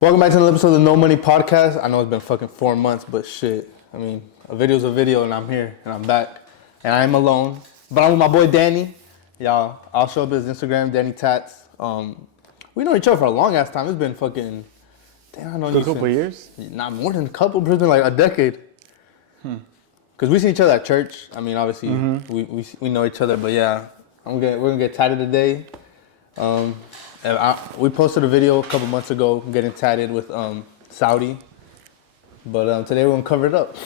Welcome back to another episode of the No Money Podcast. I know it's been fucking 4 months, but shit. I mean, a video's a video, and I'm here, and I'm back. And I am alone, but I'm with my boy Danny. Y'all, I'll show up his Instagram, DANNYSTATTS. We know each other for a long ass time. It's been fucking, damn, I know you a couple years? Not more than a couple, but it's been like a decade. Because we see each other at church. I mean, obviously, we know each other, but yeah, we're gonna get tatted today. We posted a video a couple months ago getting tatted with Saudi, but today we're gonna cover it up.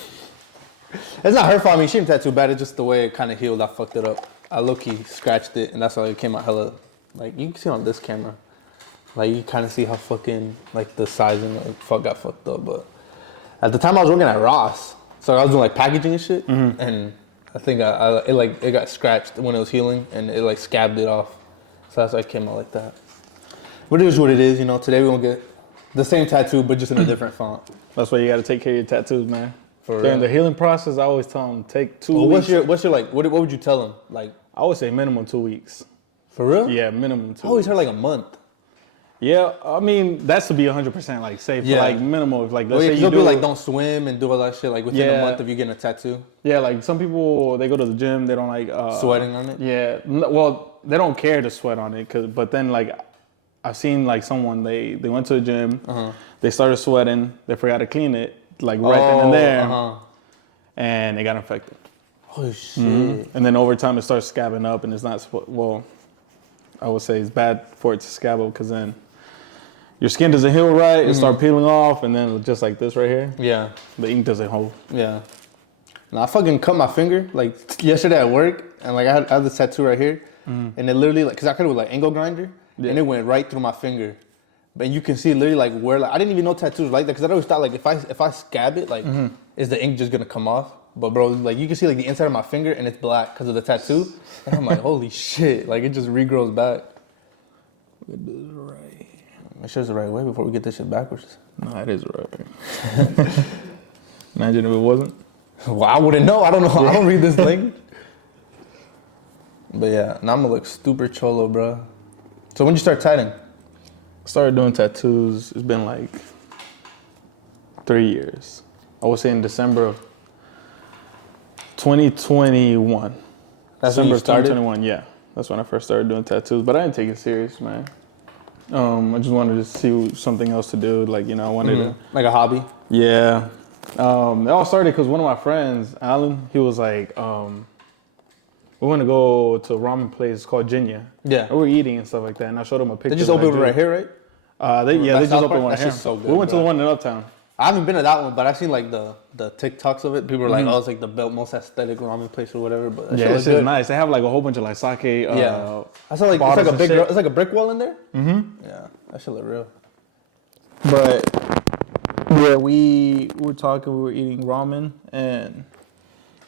It's not her fault. I mean, she didn't tattoo bad. It's just the way it kind of healed. I fucked it up. I low-key scratched it, and that's why it came out hella. Like you can see on this camera, like you kind of see how fucking like the sizing got fucked up. But at the time I was working at Ross, so I was doing like packaging and shit, and I think it got scratched when it was healing, and it like scabbed it off. So that's why it came out like that. But it is what it is, you know. Today we're gonna get the same tattoo, but just in a different font. That's why you gotta take care of your tattoos, man. For During real. the healing process, I always tell them take 2 Well, weeks. what's your like? What would you tell them? Like, I always say minimum 2 weeks. for real? Yeah, minimum 2 I always weeks. heard like a month. Yeah, I mean that's to be 100% like safe. Yeah. Yeah. Like minimum, like let's Well, say yeah, you do people like don't swim and do all that shit like within a Yeah. month of you getting a tattoo. Yeah, like some people they go to the gym, they don't like Sweating on it? Yeah, well they don't care to sweat on it, but then like I've seen like someone they went to the gym, they started sweating, they forgot to clean it like right then and there, and it got infected. Oh shit! And then over time it starts scabbing up, and it's not well. I would say it's bad for it to scab up because then your skin doesn't heal right, it start peeling off, and then just like this right here, Yeah, the ink doesn't hold. yeah. Now I fucking cut my finger like yesterday at work, and like I had this tattoo right here, and it literally like, cause I cut it with like angle grinder, and it went right through my finger. But you can see literally like where like I didn't even know tattoos like that, because I always thought like if I scab it like is the ink just gonna come off? But bro, like you can see like the inside of my finger and it's black because of the tattoo, and I'm like holy shit, like it just regrows back. We're gonna do this right. Make sure it's the right way before we get this shit backwards. No, it is right. Imagine if it wasn't. Well, I wouldn't know. I don't know. I don't read this language. But yeah, now I'm gonna look super cholo, bro. So when you start tatting? Started doing tattoos. It's been like 3 years. I would say in December of 2021. That's when you December started? 2021. Yeah, that's when I first started doing tattoos. But I didn't take it serious, man. I just wanted to see something else to do. Like I wanted to. Like a hobby? Yeah. It all started because one of my friends, Alan, he was like, we want to go to a ramen place called Jinya. Yeah. And we were eating and stuff like that. And I showed him a picture. They just opened it right here, right? They just South opened Park? one That here. shit's so good, we went to bro. the one in Uptown. I haven't been to that one, but I've seen like the TikToks of it. People are like, oh, it's like the most aesthetic ramen place or whatever. But that Yeah, shit it's looks just good. nice. They have like a whole bunch of like sake. Yeah. I saw like bottles and shit. it's like a brick wall in there. Yeah, that shit look real. But yeah, we were talking. We were eating ramen, and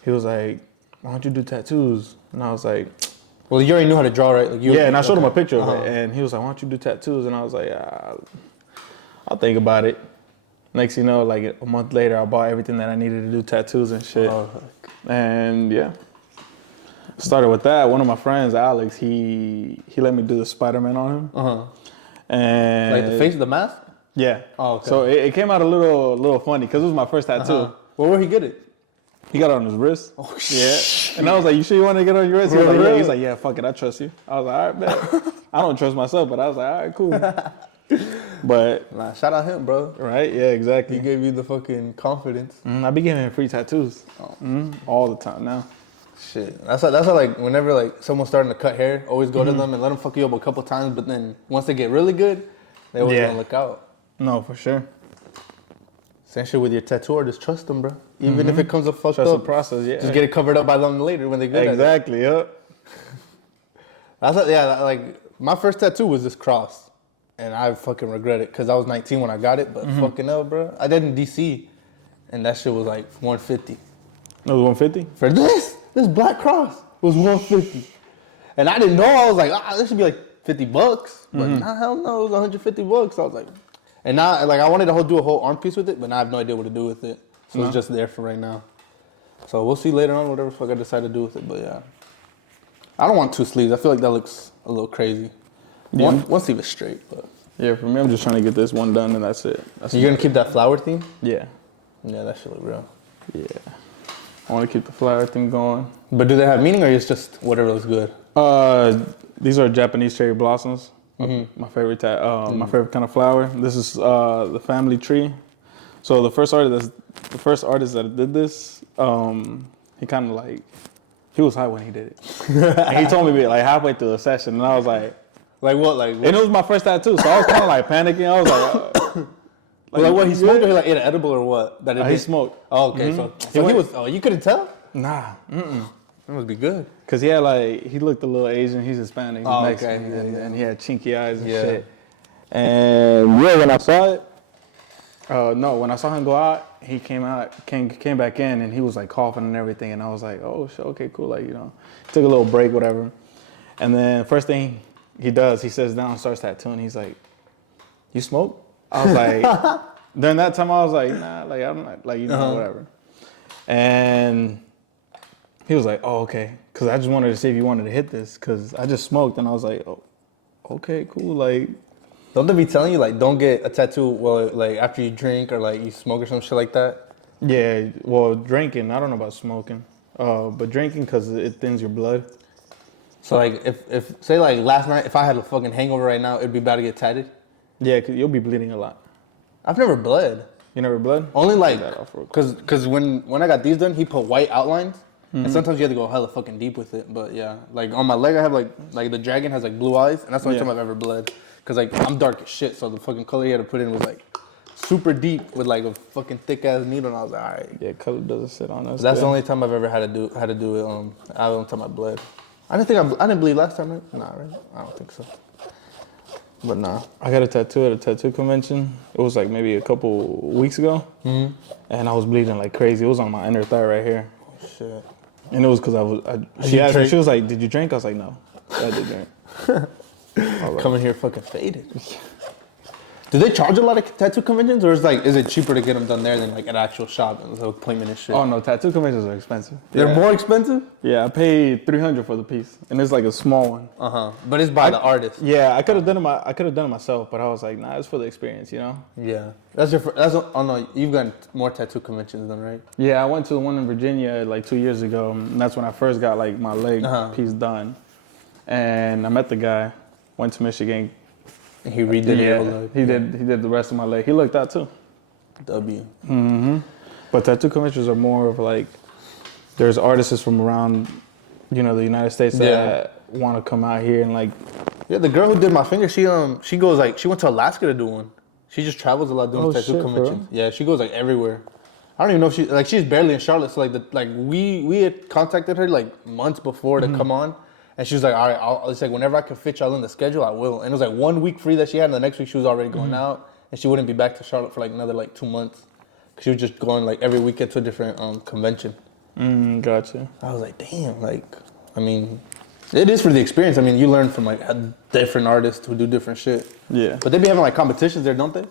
he was like, "Why don't you do tattoos?" And I was like, Well, you already knew how to draw, right? Like "Yeah." And I showed him a picture of it, and he was like, "Why don't you do tattoos?" And I was like, "I'll think about it." Next, you know, like a month later, I bought everything that I needed to do tattoos and shit. And yeah, started with that. One of my friends, Alex, he let me do the Spider-Man on him. And Like the face of the mask? yeah. Oh, okay. So it came out a little funny because it was my first tattoo. Well, where he get it? He got it on his wrist. Oh, yeah. And I was like, "You sure you want to get on your wrist?" He was like, "Yeah." He's like, "Yeah, fuck it, I trust you." I was like, "All right, bet." I don't trust myself, but I was like, "All right, cool." But Nah, shout out him, bro. right, yeah, exactly. He gave you the fucking confidence. I be giving him free tattoos all the time now. Shit, that's how like whenever like someone's starting to cut hair, always go to them and let them fuck you up a couple times. But then once they get really good, they always Yeah. gonna look out. No, for sure. Same shit with your tattoo artist. Trust them, bro. Even if it comes up fucked Trust the up, process, yeah. just get it covered up by them later when they good. Exactly, yep. That's like my first tattoo was this cross, and I fucking regret it because I was 19 when I got it. But fucking hell, bro, I did in DC, and that shit was like 150 It was 150? for this black cross was 150, and I didn't know. I was like, this should be like $50, but nah, hell no, it was 150 bucks. I was like, and now like I wanted to do a whole arm piece with it, but now I have no idea what to do with it. So it's just there for right now. So we'll see later on whatever fuck I decide to do with it. But yeah, I don't want 2 sleeves. I feel like that looks a little crazy. Yeah. One sleeve is straight, but Yeah, for me, I'm just trying to get this one done and that's it. So you're gonna keep that flower theme? Yeah. Yeah, that should look real. Yeah. I want to keep the flower thing going. But do they have meaning or it's just whatever looks good? These are Japanese cherry blossoms. My favorite my favorite kind of flower. This is the family tree. So the first artist that did this, he kind of like, he was high when he did it. And he told me like halfway through the session, and I was like what? And it was my first tattoo, so I was kind of like panicking. I was like, like what, he smoked or he like ate an edible or what? That he smoked. Oh, okay. So he was. Oh, you couldn't tell? Nah. That must be good. Cause he had like, he looked a little Asian. He's Hispanic. He's Mexican, okay. and he had chinky eyes and shit. And yeah, when I saw it, when I saw him go out, he came back in, and he was like coughing and everything. And I was like, oh shit, okay, cool. Like, you know, took a little break, whatever. And then first thing he does, he sits down and starts tattooing. He's like, you smoke? I was like, during that time I was like, nah, like I'm not, like, you know, whatever. And he was like, oh, okay. Cause I just wanted to see if you wanted to hit this, cause I just smoked, and I was like, oh, okay, cool. Like, don't they be telling you like don't get a tattoo like after you drink or like you smoke or some shit like that? Yeah, well, drinking, I don't know about smoking, but drinking, cause it thins your blood. So like if say like last night, if I had a fucking hangover right now, it'd be bad to get tatted? Yeah, cause you'll be bleeding a lot. I've never bled. You never bled? Only like, cause when I got these done, he put white outlines. And sometimes you have to go hella fucking deep with it. But yeah, like on my leg, I have like the dragon has like blue eyes, and that's the only time I've ever bled. Cause like I'm dark as shit, so the fucking color he had to put in was like super deep with like a fucking thick ass needle, and I was like, all right. Yeah, color doesn't sit on us. That's the only time I've ever had to do it. I don't time I bled. I didn't bleed last time, right? Nah, right? I don't think so. But nah. I got a tattoo at a tattoo convention. It was like maybe a couple weeks ago, and I was bleeding like crazy. It was on my inner thigh right here. Oh, shit. And it was because she asked me, she was like, did you drink? I was like, no, I did drink. Right. Coming here fucking faded. Do they charge a lot of tattoo conventions, or is it cheaper to get them done there than like at an actual shop and the appointment and shit? Oh no, tattoo conventions are expensive. They're more expensive? Yeah, I paid $300 for the piece, and it's like a small one. But it's by the artist. Yeah, I could have done it myself, but I was like, nah, it's for the experience, you know? Yeah. No, you've gotten more tattoo conventions than, right? Yeah, I went to one in Virginia like 2 years ago, and that's when I first got like my leg piece done. And I met the guy, went to Michigan. And he redid your leg. He did the rest of my leg. He looked out too. W. But tattoo conventions are more of like, there's artists from around, you know, the United States that want to come out here and like. Yeah, the girl who did my finger, she goes like, she went to Alaska to do one. She just travels a lot doing tattoo conventions. Bro. Yeah, she goes like everywhere. I don't even know if she's barely in Charlotte. So like we had contacted her like months before to come on. And she was like, all right, it's like whenever I can fit y'all in the schedule, I will. And it was like 1 week free that she had, and the next week she was already going out, and she wouldn't be back to Charlotte for like another like 2 months. She was just going like every weekend to a different convention. Gotcha. I was like, damn, like, I mean, it is for the experience. I mean, you learn from like different artists who do different shit. Yeah. But they be having like competitions there, don't they?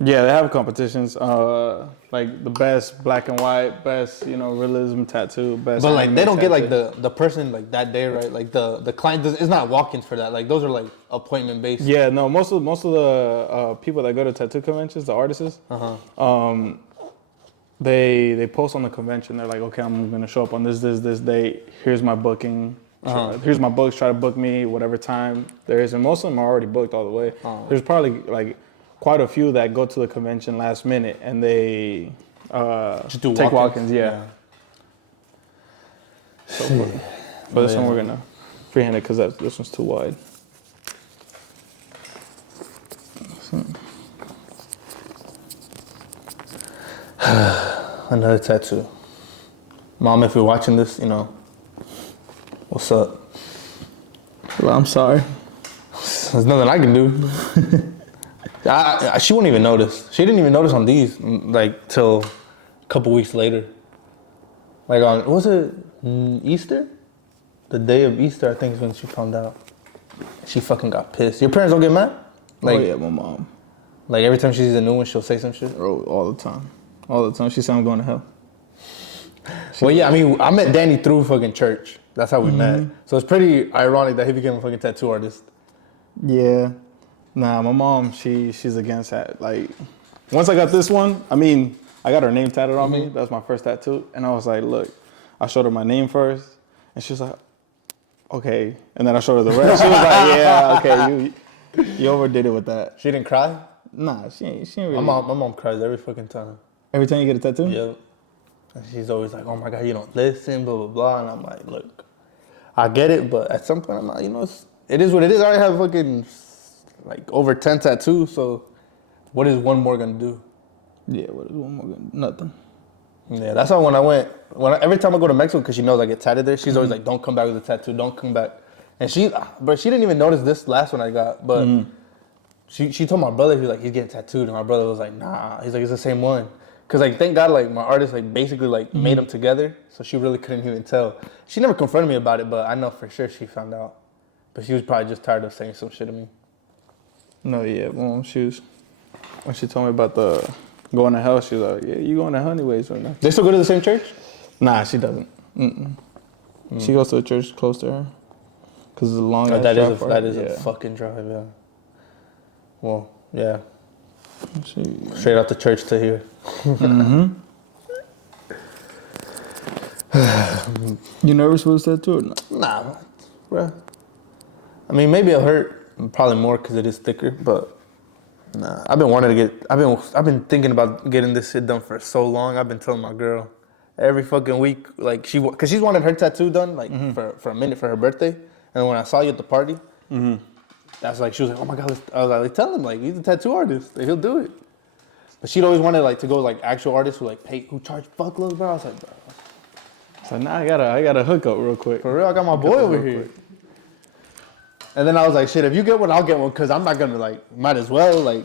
Yeah, they have competitions, like the best black and white, best, you know, realism tattoo, best. But like they don't get like the person like that day, right? Like the client it's not walk-ins for that. Like those are like appointment based. Yeah, no, most of the people that go to tattoo conventions, the artists, they post on the convention. They're like, okay, I'm gonna show up on this date. Here's my booking. Here's my books. Try to book me whatever time there is, and most of them are already booked all the way. There's probably like quite a few that go to the convention last minute and they just do take walk-ins. Yeah. So for this one, we're gonna freehand it because this one's too wide. Another tattoo. Mom, if you're watching this, you know, what's up? Well, I'm sorry. There's nothing I can do. She wouldn't even notice. She didn't even notice on these, like, till a couple weeks later. Like on, was it Easter? The day of Easter, I think is when she found out. She fucking got pissed. Your parents don't get mad? Like, oh yeah, my mom. Like every time she sees a new one, she'll say some shit? Oh, all the time. All the time. She said I'm going to hell. Well, yeah, I mean, I met Danny through fucking church. That's how we met. So it's pretty ironic that he became a fucking tattoo artist. Yeah. Nah, my mom, she's against that. Like, once I got this one, I mean, I got her name tatted on me. That was my first tattoo. And I was like, look, I showed her my name first. And she was like, okay. And then I showed her the rest. She was like, yeah, okay, you overdid it with that. She didn't cry? Nah, she ain't really. My mom cries every fucking time. Every time you get a tattoo? Yep. And she's always like, oh my God, you don't listen, blah, blah, blah. And I'm like, look, I get it, but at some point I'm like, it is what it is. I already have fucking, like, over 10 tattoos, so what is one more gonna do? Yeah, what is one more gonna do? Nothing. Yeah, that's why every time I go to Mexico, because she knows I get tatted there, she's always like, don't come back with a tattoo, don't come back. And she didn't even notice this last one I got, but she told my brother, he's getting tattooed, and my brother was like, nah, he's like, it's the same one. Cause like, thank God, like my artist like basically like made them together, so she really couldn't even tell. She never confronted me about it, but I know for sure she found out. But she was probably just tired of saying some shit to me. No, yeah, when she told me about the going to hell, she was like, yeah, you going to hell anyways right now. They still go to the same church? Nah, she doesn't. She goes to a church close to her. Cause it's a long ass That drive. is a fucking drive, yeah. Well, yeah. Straight out the church to here. You nervous for this tattoo or not? Nah, bro. I mean, maybe it'll hurt, probably more because it is thicker, but nah. I've been thinking about getting this shit done for so long. I've been telling my girl every fucking week, like cause she's wanted her tattoo done, like for a minute for her birthday. And when I saw you at the party, that's like, she was like, oh my God, I was like, tell him, like, he's a tattoo artist, like, he'll do it. But she'd always wanted like to go like actual artists who charge fuckloads, bro. I was like, bro. So now I gotta hook up real quick. For real, I got my boy over here. Quick. And then I was like, shit, if you get one, I'll get one, cause I'm not gonna like, might as well, like.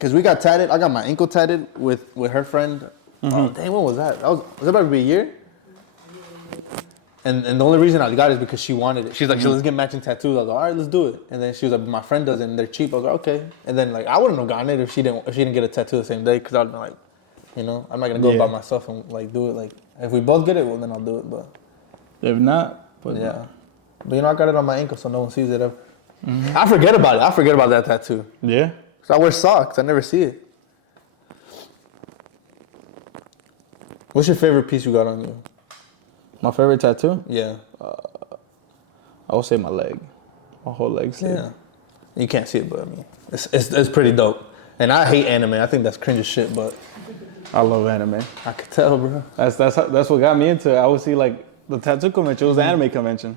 Cause we got tatted, I got my ankle tatted with her friend. Oh, dang, when was that? Was it about to be a year? And the only reason I got it is because she wanted it. She's like, let's get matching tattoos. I was like, all right, let's do it. And then she was like, my friend does it and they're cheap. I was like, okay. And then like, I wouldn't have gotten it if she didn't get a tattoo the same day, because I'd been like, I'm not gonna go by myself and like do it. Like, if we both get it, well then I'll do it. But if not, yeah. But I got it on my ankle so no one sees it ever. I forget about it. I forget about that tattoo. Yeah. So I wear socks. I never see it. What's your favorite piece you got on you? My favorite tattoo? Yeah. I would say my leg. My whole leg sleeve. Yeah. You can't see it, but I mean, it's pretty dope. And I hate anime. I think that's cringe as shit, but I love anime. I could tell, bro. That's what got me into it. I would see like the tattoo convention. It was the anime convention.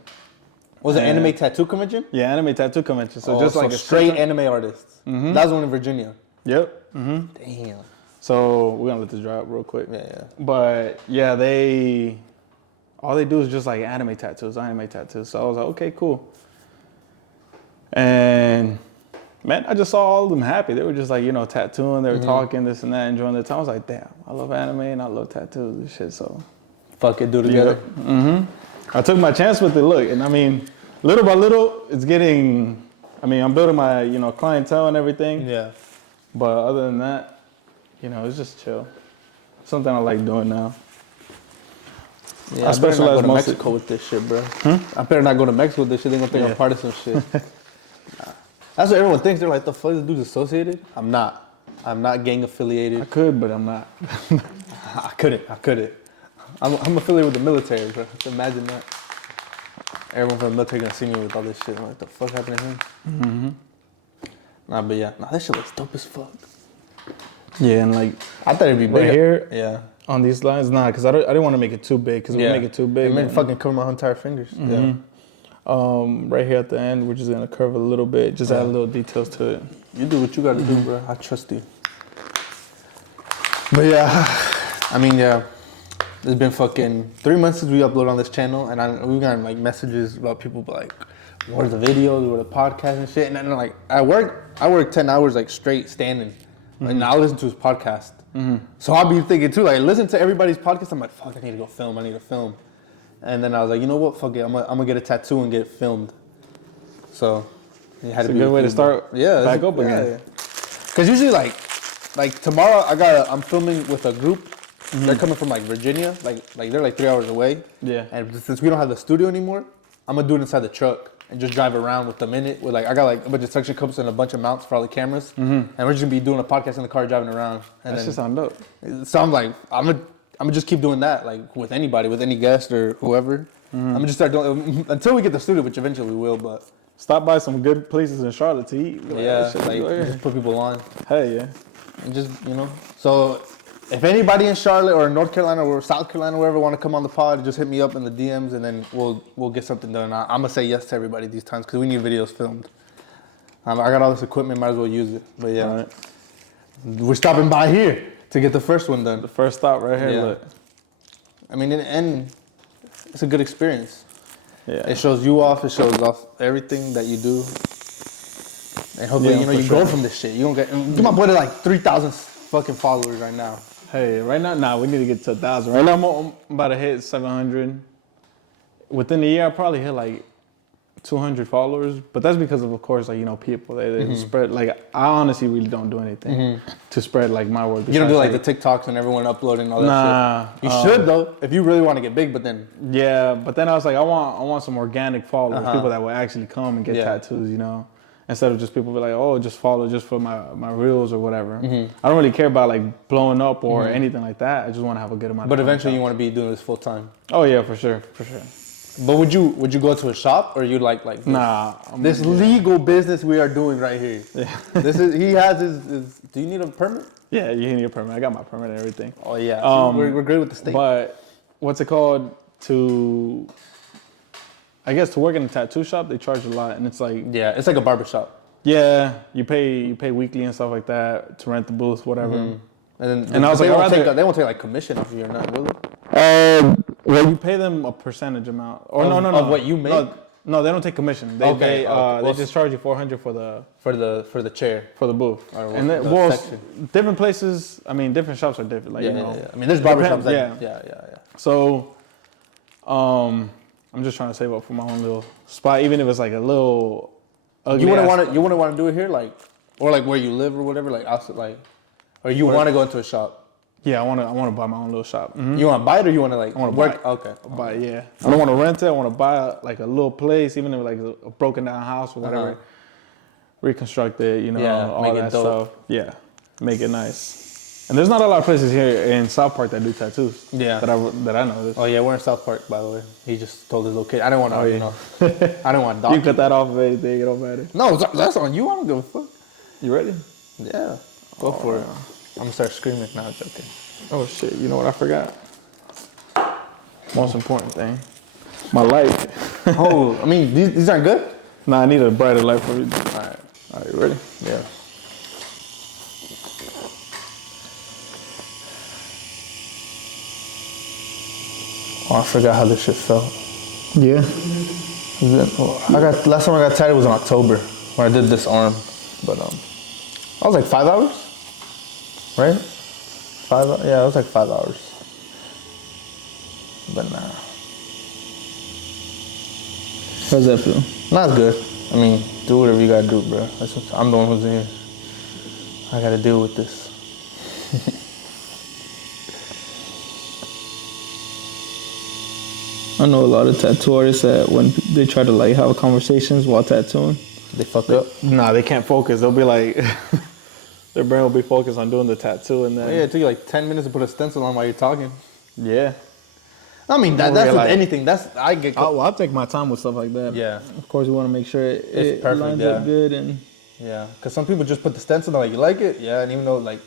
Was it anime tattoo convention? Yeah, anime tattoo convention. So just like a straight anime artist. That was one in Virginia. Yep. Damn. So we're gonna let this drop real quick. Yeah. But yeah, all they do is just like anime tattoos. So I was like, okay, cool. And man, I just saw all of them happy. They were just like, tattooing, they were talking, this and that, enjoying their time. I was like, damn, I love anime and I love tattoos and shit, so. Fuck it, do it together. I took my chance with it, look, and I mean, little by little, it's getting, I'm building my, clientele and everything. Yeah. But other than that, it's just chill. Something I like doing now. Yeah, I better not go to Mexico with this shit, bro. I better not go to Mexico with this shit. They're gonna think I'm part of some shit. That's what everyone thinks. They're like, the fuck, this dude's associated? I'm not. I'm not gang affiliated. I could, but I'm not. I couldn't. I'm affiliated with the military, bro. Imagine that. Everyone from the military gonna see me with all this shit. I'm like, the fuck happened to him? Nah, but yeah. Nah, that shit looks dope as fuck. Yeah, and like, I thought it'd be big. Right here, yeah. On these lines, because I didn't want to make it too big, because if we make it too big, it may fucking cover my entire fingers. Yeah. Right here at the end, we're just gonna curve a little bit, just add little details to it. You do what you gotta do, bro. I trust you. But yeah, it's been fucking 3 months since we uploaded on this channel, and we've gotten like messages about people like, what are the videos, what are the podcasts and shit, and then like I work 10 hours like straight standing, and I'll listen to his podcast. So I'll be thinking too, like, listen to everybody's podcast. I'm like, fuck, I need to go film. And then I was like, you know what? Fuck it. I'm gonna get a tattoo and get it filmed. So it had it's a good way to start back up again. Because usually, like tomorrow, I'm filming with a group. They're coming from like Virginia. Like they're like 3 hours away. Yeah. And since we don't have the studio anymore, I'm gonna do it inside the truck. and just drive around with them in it. With like, I got like a bunch of suction cups and a bunch of mounts for all the cameras, and we're just gonna be doing a podcast in the car driving around. And That shit sound dope. So I'm like, I'm gonna just keep doing that, like with anybody, with any guest or whoever. I'm gonna just start doing until we get the studio, which eventually we will. But stop by some good places in Charlotte to eat. yeah, like just put people on. Hey, yeah. And just, you know, so if anybody in Charlotte or North Carolina or South Carolina, wherever, want to come on the pod, just hit me up in the DMs, and then we'll get something done. I'm gonna say yes to everybody these times because we need videos filmed. I got all this equipment, might as well use it. But yeah, Right. we're stopping by here to get the first one done. The first stop right here. Yeah. Look. I mean, and it's a good experience. Yeah. It shows you off. It shows off everything that you do. And hopefully, Yeah, you know, for you sure. go from this shit. You don't get my boy to like 3,000 fucking followers right now. Hey, right now, nah, we need to get to 1,000. Right now, I'm about to hit 700. Within the year, I'll probably hit like 200 followers. But that's because of course, like, you know, people, they spread, like, I honestly really don't do anything to spread, like, my word. You don't do like the TikToks and everyone uploading all that Nah. shit? You should, though, if you really want to get big, but then... Yeah, but then I was like, I want some organic followers, people that will actually come and get tattoos, you know? Instead of just people be like, oh, just follow just for my reels or whatever. I don't really care about like blowing up or anything like that. I just want to have a good amount But of eventually content. you want to be doing this full time. Oh yeah, for sure, for sure. But would you go to a shop or you like this, Nah. this legal business we are doing right here? Yeah. He has his do you need a permit? Yeah, you need a permit. I got my permit and everything. Oh yeah. We're great with the state. But what's it called? I guess to work in a tattoo shop, they charge a lot, and it's like, yeah, it's like a barber shop. yeah, you pay weekly and stuff like that to rent the booth, whatever. And I was they like, won't I'd rather- they won't take like commission off you or not, will they? Well, you pay them a percentage amount, or no, Of what you make? No, they don't take commission. They Okay, they just charge you $400 for the chair. booth. Or And then, the well, section. different places. I mean, different shops are different. Like, Yeah, you know. yeah. I mean, there's barber shops Depends, that yeah. So, I'm just trying to save up for my own little spot, even if it's like a little ugly. You wouldn't want to do it here, like, or like where you live or whatever, like outside, like, or you want to go into a shop. Yeah, I want to buy my own little shop. You want to buy it or you want to like wanna work? buy it. Okay. Buy it, yeah. I don't want to rent it. I want to buy like a little place, even if like a broken down house or whatever. Reconstruct it, you know, all make it that dope. stuff. Yeah, make it nice. And there's not a lot of places here in South Park that do tattoos. Yeah. That I know. Oh yeah, we're in South Park, by the way. He just told his location. I didn't want to, Oh, yeah. you know, I didn't want to. You cut that off of anything, it don't matter. No, that's on you. I don't give a fuck. You ready? Yeah, go for it. I'm gonna start screaming. No, it's okay. Oh shit! You know what I forgot? Most important thing, my light. Oh, I mean, these aren't good. Nah, I need a brighter light for you. All right, You ready? yeah. Oh, I forgot how this shit felt. Yeah. Last time I got tatted was in October when I did this arm, but I was like 5 hours, right? 5, yeah, it was like 5 hours. But nah, How's that feel? not as good. I mean, do whatever you gotta do, bro. I'm the one who's in here. I gotta deal with this. I know a lot of tattoo artists that when they try to like have conversations while tattooing, They fuck up. nah, they can't focus. They'll be like, their brain will be focused on doing the tattoo, and then Yeah, it took you like 10 minutes to put a stencil on while you're talking. yeah. I mean, that's Realize- with anything. I get. I'll take my time with stuff like that. Yeah. Of course, we want to make sure it perfect, lines yeah. up good and. Yeah, because some people just put the stencil, they're like, you like it? Yeah, and even though, like,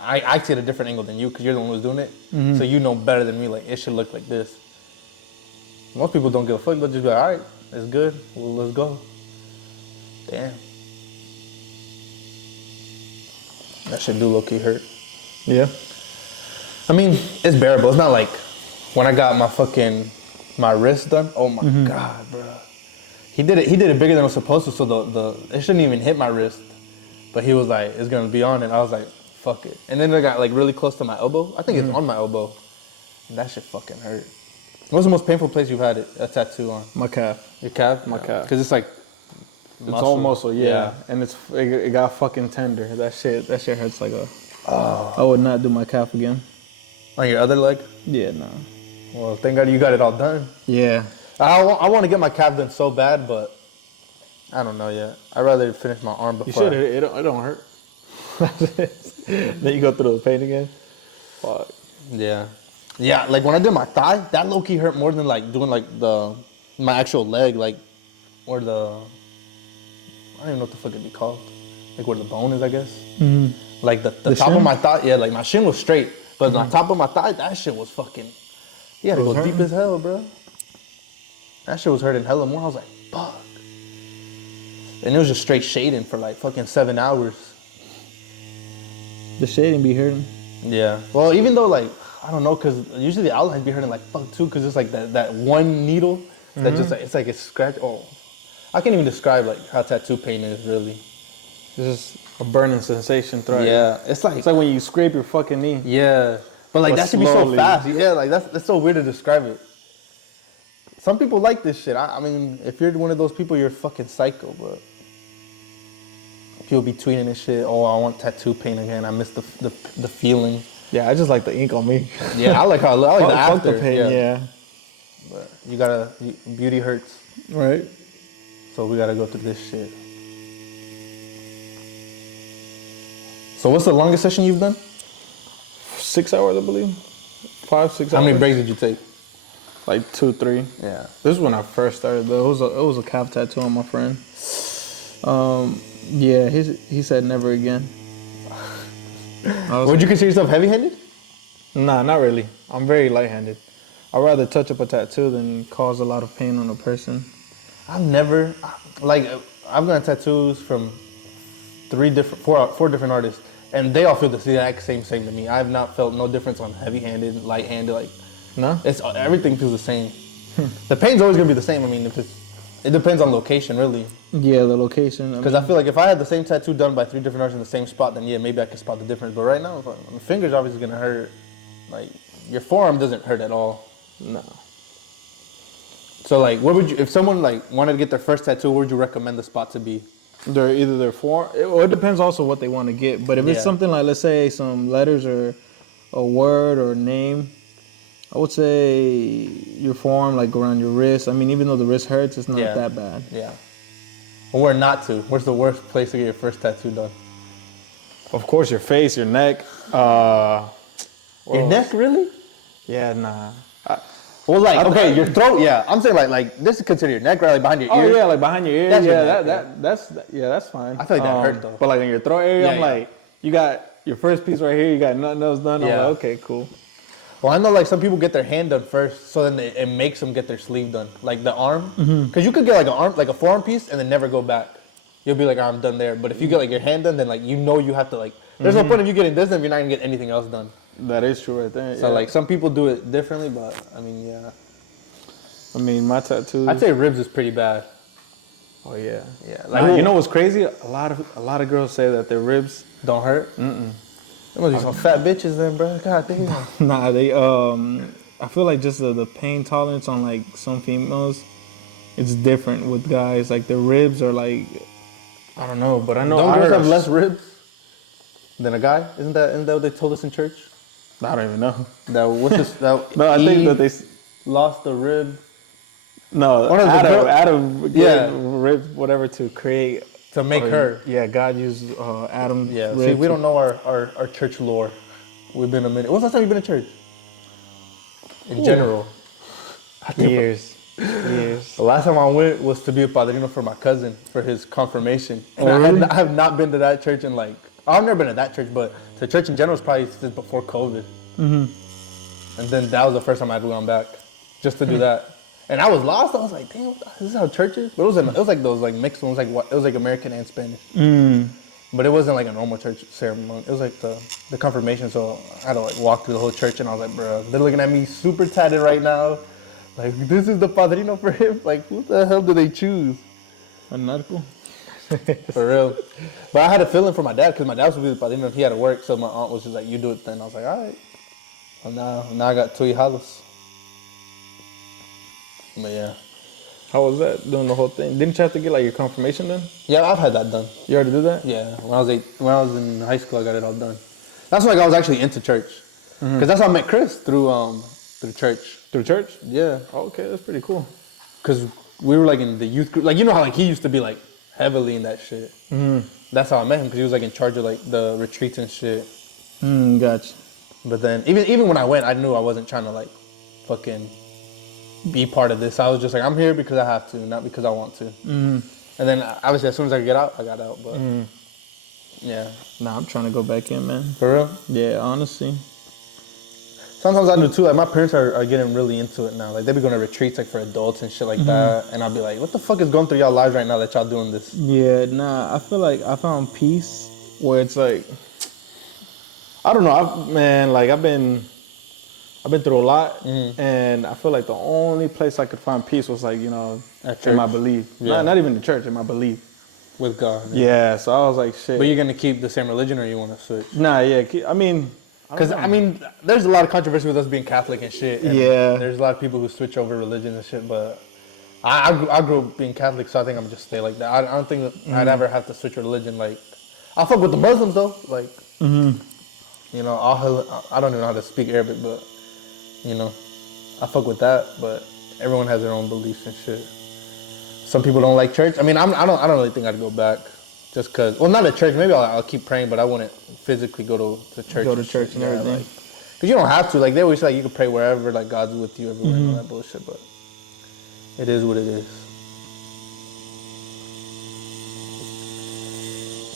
I see it a different angle than you because you're the one who's doing it. So you know better than me, like, it should look like this. Most people don't give a fuck. They'll just be like, all right, it's good. Well, let's go. Damn. That shit do low-key hurt. Yeah. I mean, it's bearable. It's not like when I got my wrist done. Oh my God, bro. He did it bigger than it was supposed to, so it shouldn't even hit my wrist. But he was like, it's gonna be on it. I was like, fuck it. And then it got like really close to my elbow. I think it's on my elbow. And that shit fucking hurt. What's the most painful place you've had a tattoo on? My calf. Your calf? My calf. Because it's like It's all muscle, yeah. And it got fucking tender. That shit hurts like a. Oh. I would not do my calf again. On your other leg? Yeah, no. Well, thank God you got it all done. Yeah. I want to get my calf done so bad, but I don't know yet. I'd rather finish my arm before. You should. It don't hurt. Then you go through the pain again. Fuck. Yeah. Yeah, like when I did my thigh, that low-key hurt more than like doing like my actual leg, like, or I don't even know what the fuck it'd be called. Like where the bone is, I guess. Mm-hmm. Like the top shin? of my thigh, yeah, like my shin was straight, but on top of my thigh, that shit was fucking, you had to go hurting? deep as hell, bro. That shit was hurting hella more. I was like, fuck. And it was just straight shading for like fucking 7 hours. The shading be hurting. Yeah. Well, even though like, I don't know, cause usually the outlines be hurting like fuck too, cause it's like that one needle that just like, it's scratch. Oh, I can't even describe like how tattoo pain is really. It's just a burning sensation throughout. Yeah, it's like when you scrape your fucking knee. Yeah, but like But that should be so slowly. fast. Yeah, like that's so weird to describe it. Some people like this shit. I mean, if you're one of those people, you're fucking psycho. But people be tweeting and shit. Oh, I want tattoo pain again. I miss the feeling. Yeah, I just like the ink on me. Yeah, I like how I like the Fuck after. the pain. Yeah. But beauty hurts. Right. So we gotta go through this shit. So what's the longest session you've done? 6 hours, I believe. 5, 6 hours. How many breaks did you take? Like 2, 3. Yeah. This is when I first started though. It was a calf tattoo on my friend. Yeah, he said never again. Would you consider yourself heavy-handed? Nah, not really. I'm very light-handed. I'd rather touch up a tattoo than cause a lot of pain on a person. I've done tattoos from four different artists, and they all feel the exact same to me. I've not felt no difference on heavy-handed, light-handed. Like, No? Everything feels the same. The pain's always gonna be the same. I mean, it depends on location, really. Yeah, the location. Because I feel like if I had the same tattoo done by 3 different artists in the same spot, then yeah, maybe I could spot the difference. But right now, my finger's obviously gonna hurt. Like, your forearm doesn't hurt at all. No. So like, what would you, if someone like wanted to get their first tattoo, where would you recommend the spot to be? They're either their forearm. It depends also what they want to get. But if it's Yeah. something like, let's say, some letters or a word or a name, I would say your forearm, like around your wrist. I mean, even though the wrist hurts, it's not Yeah. that bad. Yeah. Or where not to? Where's the worst place to get your first tattoo done? Of course, your face, your neck. Your neck, really? Yeah, nah. Well, like, okay, your throat, yeah. I'm saying like this is considered your neck, right? Like behind your Oh ear. yeah, like behind your ear. That's your yeah, neck, that's fine. I feel like that hurt, though. But like in your throat area, Yeah, I'm yeah. like, you got your first piece right here. You got nothing else done. I'm Yeah. like, okay, cool. Well, I know like some people get their hand done first, so then it makes them get their sleeve done, like the arm. Because you could get like a forearm piece and then never go back. You'll be like, oh, I'm done there. But if you get like your hand done, then like you have to like. There's no point of you getting this done if you're not gonna get anything else done. That is true right there. So yeah. like some people do it differently, but I mean, yeah. I mean, my tattoos. I'd say ribs is pretty bad. Oh yeah. Yeah. Like you know what's crazy? A lot of girls say that their ribs Don't hurt. There must be some fat bitches then, bro. God damn. Nah, they I feel like just the pain tolerance on like some females, it's different with guys. Like their ribs are like, I don't know, but I know Don't girls ours- have less ribs than a guy? Isn't that what they told us in church? I don't even know. That what's this? That No, I think that they lost the rib no One of the girl- Adam Yeah. gave ribs whatever to create to make her. Yeah, God used Adam. Yeah. ribs See, we don't know our church lore. We've been a minute. When's the last time you've been in church? In general. years. The last time I went was to be a padrino for my cousin for his confirmation. And Oh, really? I have not been to that church in like, I've never been to that church, but the church in general is probably since before COVID. And then that was the first time I'd gone back just to do that. And I was lost. I was like, damn, this is how church is? But it was like those like mixed ones, it was like American and Spanish. But it wasn't like a normal church ceremony. It was like the confirmation. So I had to like walk through the whole church and I was like, bro, they're looking at me super tatted right now. Like, this is the padrino for him? Like, who the hell do they choose? A narco. For real. But I had a feeling for my dad because my dad was supposed to be the padrino. He had to work. So my aunt was just like, you do it then. I was like, all right. Well, now I got 2 hijalas. But yeah. How was that doing the whole thing? Didn't you have to get like your confirmation done? Yeah, I've had that done. You already did that? Yeah, when I was in high school, I got it all done. That's when like, I was actually into church, because that's how I met Chris through church. Through church? Yeah, Oh, okay, that's pretty cool. because we were like in the youth group. Like you know how like he used to be like heavily in that shit. That's how I met him, because he was like in charge of like the retreats and shit. Gotcha. But then even when I went, I knew I wasn't trying to like fucking be part of this. I was just like, I'm here because I have to, not because I want to. And then obviously as soon as I could get out, I got out. But yeah. Nah, I'm trying to go back in, man. For real? Yeah, honestly. Sometimes I do too. Like my parents are getting really into it now. Like they be going to retreats like for adults and shit like that. And I'll be like, what the fuck is going through y'all lives right now that y'all doing this? Yeah, nah, I feel like I found peace where it's like, I don't know, I've been through a lot, and I feel like the only place I could find peace was like, you know, in my belief. Yeah. Not even the church, in my belief. With God. Yeah, so I was like, shit. But you're gonna keep the same religion, or you want to switch? Nah, yeah, I mean, Because I mean, there's a lot of controversy with us being Catholic and shit. And Yeah. There's a lot of people who switch over religion and shit. But I grew up being Catholic, so I think I'm just stay like that. I don't think I'd ever have to switch religion. Like, I fuck with the Muslims though. Like, you know, I don't even know how to speak Arabic, but you know, I fuck with that. But everyone has their own beliefs and shit. Some people don't like church. I mean, I don't really think I'd go back. Just cause, well, not at church. Maybe I'll keep praying, but I wouldn't physically go to church. Go to church and everything. Like, cause you don't have to. Like they always say, like you can pray wherever. Like God's with you everywhere and all that bullshit. But it is what it is.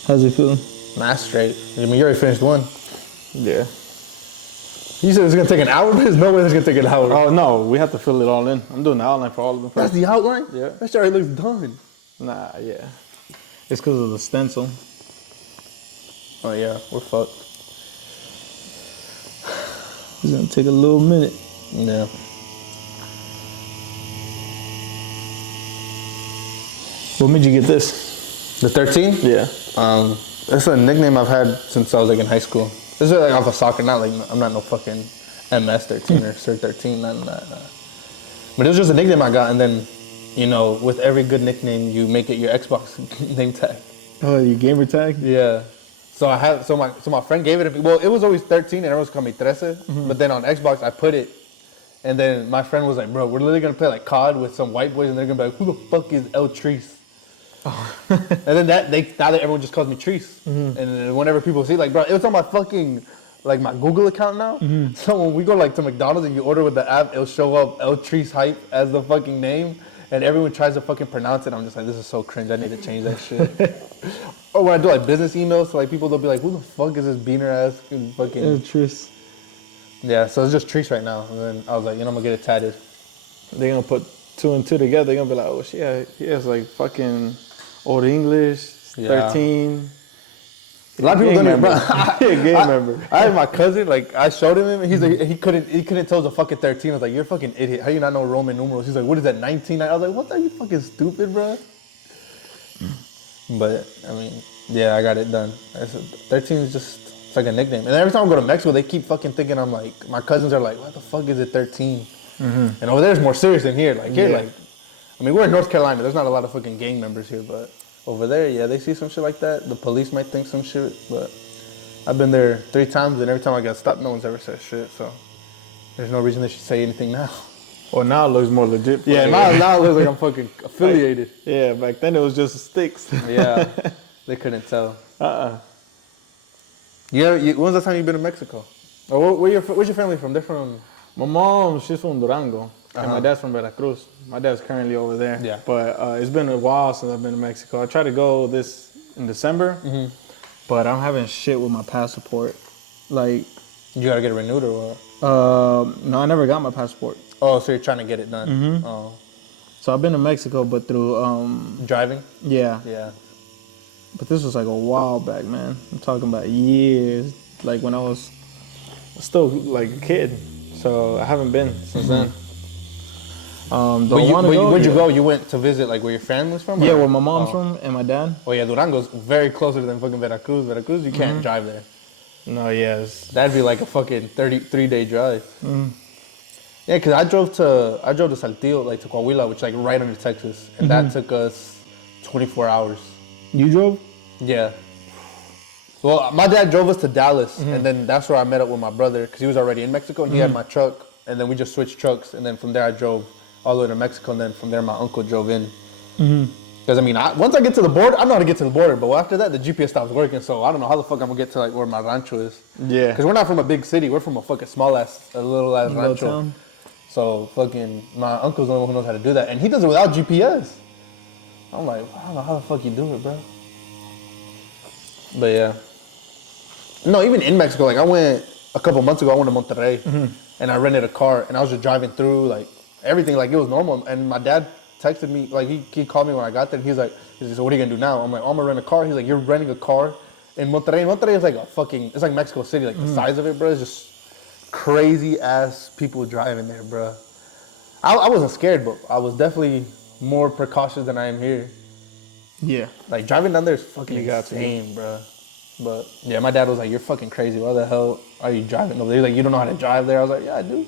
How's it feeling? Nah, straight. I mean, you already finished one. Yeah. You said it's gonna take an hour, but there's no way it's gonna take an hour. Oh no, we have to fill it all in. I'm doing the outline for all of them That's first. the outline. Yeah. That shit already looks done. Nah, yeah. It's because of the stencil. Oh yeah, we're fucked. It's gonna take a little minute. Yeah. What made you get this? The 13? Yeah. It's a nickname I've had since I was like in high school. This is like off of soccer, not like I'm not no fucking MS 13 or Sir 13, none of that. But it was just a nickname I got, and then, you know, with every good nickname, you make it your Xbox name tag. Oh, your gamer tag? Yeah. So I had my friend gave it to me. Well, it was always 13, and everyone's called me 13. But then on Xbox, I put it, and then my friend was like, "Bro, we're literally gonna play like COD with some white boys, and they're gonna be like, who the fuck is El Treese?" And then now that everyone just calls me Treese. And then whenever people see, like, bro, it was on my fucking, like, my Google account now. So when we go, like, to McDonald's and you order with the app, it'll show up El Treese Hype as the fucking name. And everyone tries to fucking pronounce it. I'm just like, this is so cringe. I need to change that shit. Or when I do, like, business emails to, like, people, they'll be like, who the fuck is this beaner-ass fucking... El Treese. Yeah, so it's just Treese right now. And then I was like, you know, I'm gonna get it tatted. They're gonna put 2 and 2 together. They're gonna be like, oh, shit, he has, like, fucking Old English, 13. A lot of people don't even, bro. Game member. I had my cousin, like, I showed him, and he's like, he couldn't tell us a fucking 13. I was like, you're a fucking idiot. How you not know Roman numerals? He's like, what is that, 19? I was like, what? Are you fucking stupid, bro? But, I mean, yeah, I got it done. 13 is just, it's like a nickname. And every time I go to Mexico, they keep fucking thinking I'm like, my cousins are like, what the fuck is it, 13? And over there, it's more serious than here. Like, here, like, I mean, we're in North Carolina. There's not a lot of fucking gang members here, but over there, yeah, they see some shit like that. The police might think some shit, but I've been there 3 times, and every time I got stopped, no one's ever said shit, so there's no reason they should say anything now. Well, now it looks more legit. Yeah, now it looks like I'm fucking affiliated. Yeah, back then it was just sticks. Yeah, they couldn't tell. When's the time you've been to Mexico? Or where's your family from? They're from... My mom, she's from Durango, and my dad's from Veracruz. My dad's currently over there. Yeah. But it's been a while since I've been to Mexico. I tried to go in December, but I'm having shit with my passport. Like, You gotta get it renewed or what? no, I never got my passport. Oh, so you're trying to get it done. Oh. So I've been to Mexico, but through Driving? yeah. Yeah. But this was like a while back, man. I'm talking about years, like when I was still like a kid. So I haven't been since then. Where'd you go? You went to visit like where your family's from? Yeah, or? where my mom's from and my dad. Oh yeah, Durango's very closer than fucking Veracruz. Veracruz, you can't drive there. No, yes. That'd be like a fucking 33-day drive. Yeah, cause I drove to Saltillo, like to Coahuila, which is like right under Texas, and that took us 24 hours. You drove? Yeah. Well, my dad drove us to Dallas, and then that's where I met up with my brother, because he was already in Mexico, and he had my truck, and then we just switched trucks, and then from there I drove all the way to Mexico, and then from there my uncle drove in. Because I mean, once I get to the border, I know how to get to the border. But after that, the GPS stops working. So I don't know how the fuck I'm gonna get to like where my rancho is. Yeah. Because we're not from a big city. We're from a fucking a little ass Little rancho. town. So fucking my uncle's the one who knows how to do that, and he does it without GPS. I'm like, I don't know how the fuck you do it, bro. But yeah. No, even in Mexico, like I went a couple months ago. I went to Monterrey, and I rented a car, and I was just driving through like everything like it was normal. And my dad texted me, like he called me when I got there, and he's like, so what are you gonna do now? I'm like, I'm gonna rent a car. He's like, you're renting a car in Monterrey. Monterrey is like it's like Mexico City, like the size of it, bro. It's just crazy ass people driving there, bro. I wasn't scared, but I was definitely more precautious than I am here. Yeah. Like driving down there is fucking insane, bro. But yeah, my dad was like, you're fucking crazy. Why the hell are you driving over there? He's like, you don't know how to drive there? I was like, yeah, I do.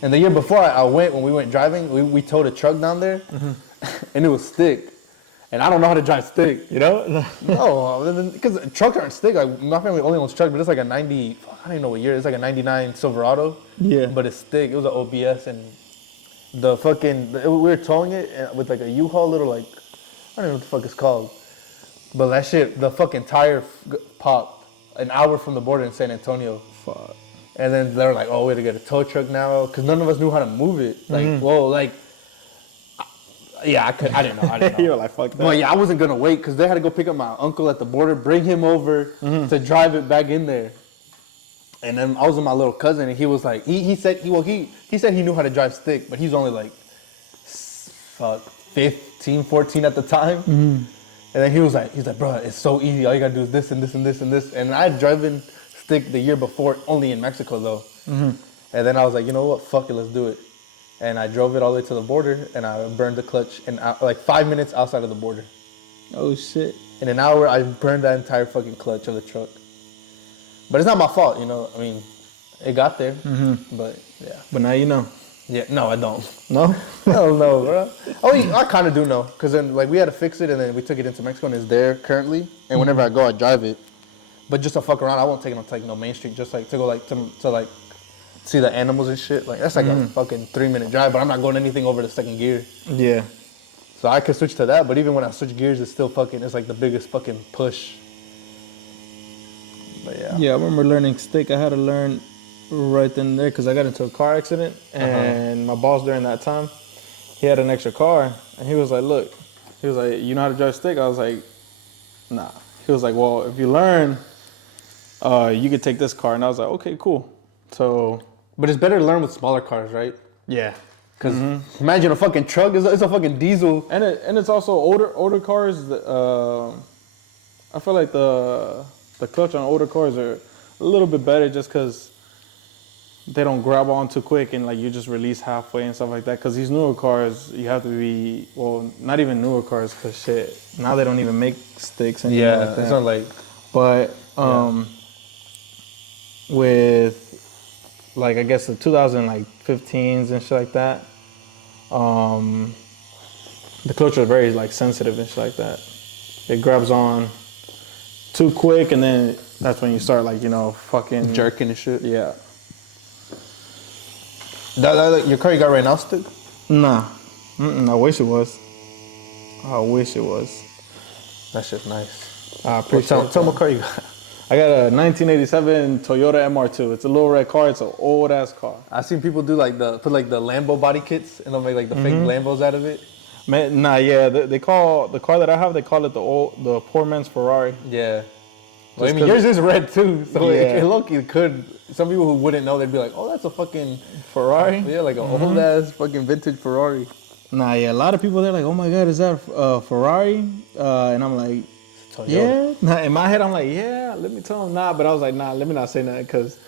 And the year before when we went driving, we towed a truck down there, and it was stick. And I don't know how to drive stick, you know? No, because trucks aren't stick. Like, my family only owns trucks, but it's like a 90, I don't even know what year. It's like a 99 Silverado. Yeah. But it's stick. It was an OBS, and we were towing it with like a U-Haul little like, I don't know what the fuck it's called. But that shit, the fucking tire popped an hour from the border in San Antonio. Fuck. And then they were like, oh, we had to get a tow truck now. Because none of us knew how to move it. Like, whoa, like, yeah, I didn't know. You were like, fuck that. Well, yeah, I wasn't going to wait because they had to go pick up my uncle at the border, bring him over to drive it back in there. And then I was with my little cousin, and he was like, he said he knew how to drive stick, but he's only like, 15, 14 at the time. And then he's like, bro, it's so easy. All you gotta do is this and this and this and this. And I had driven stick the year before, only in Mexico though. And then I was like, you know what? Fuck it, let's do it. And I drove it all the way to the border, and I burned the clutch in like 5 minutes outside of the border. Oh shit. In an hour, I burned that entire fucking clutch of the truck. But it's not my fault, you know. I mean, it got there, but yeah. But now you know. Yeah, no, I don't. No? Hell no, bro. Oh, I kind of do know, because then like we had to fix it, and then we took it into Mexico, and it's there currently. And whenever I go, I drive it. But just to fuck around, I won't take it on like no main street, just like to go like to like see the animals and shit. Like that's like a fucking 3-minute drive, but I'm not going anything over the second gear. Yeah. So I could switch to that, but even when I switch gears, it's still fucking. It's like the biggest fucking push. But yeah. Yeah, I remember learning stick. I had to learn right then and there because I got into a car accident, and my boss during that time, he had an extra car, and he was like, look, he was like, you know how to drive stick? I was like, nah. He was like, well, if you learn, you could take this car. And I was like, okay, cool. So, but it's better to learn with smaller cars, right? yeah. Because imagine a fucking truck, it's a fucking diesel. And it's also older cars. I feel like the clutch on older cars are a little bit better just because they don't grab on too quick and like you just release halfway and stuff like that. Because these newer cars, you have to be, well, not even newer cars because shit, now they don't even make sticks anymore. Yeah, like that. it's not like. But with like I guess the 2015s and shit like that, the clutch is very like sensitive and shit like that. It grabs on too quick, and then that's when you start like fucking Jerking and shit. Yeah. Your car you got right now stick? Nah. I wish it was. I wish it was. That shit's nice. I appreciate Tell that. me what car you got. I got a 1987 Toyota MR2. It's a little red car. It's an old ass car. I've seen people do put the Lambo body kits and they'll make like the fake Lambos out of it. Man, nah, yeah. They call the car that I have. They call it the poor man's Ferrari. Yeah. Well, I mean, yours is red too, so Yeah. it could. Some people who wouldn't know, they'd be like, "Oh, that's a fucking Ferrari." yeah, like an old ass fucking vintage Ferrari." Nah, yeah. A lot of people they're like, "Oh my God, is that a Ferrari?" And I'm like, Toyota. "Yeah." Nah, in my head, I'm like, "Yeah." Let me tell them nah, but I was like, "Nah, let me not say nothing because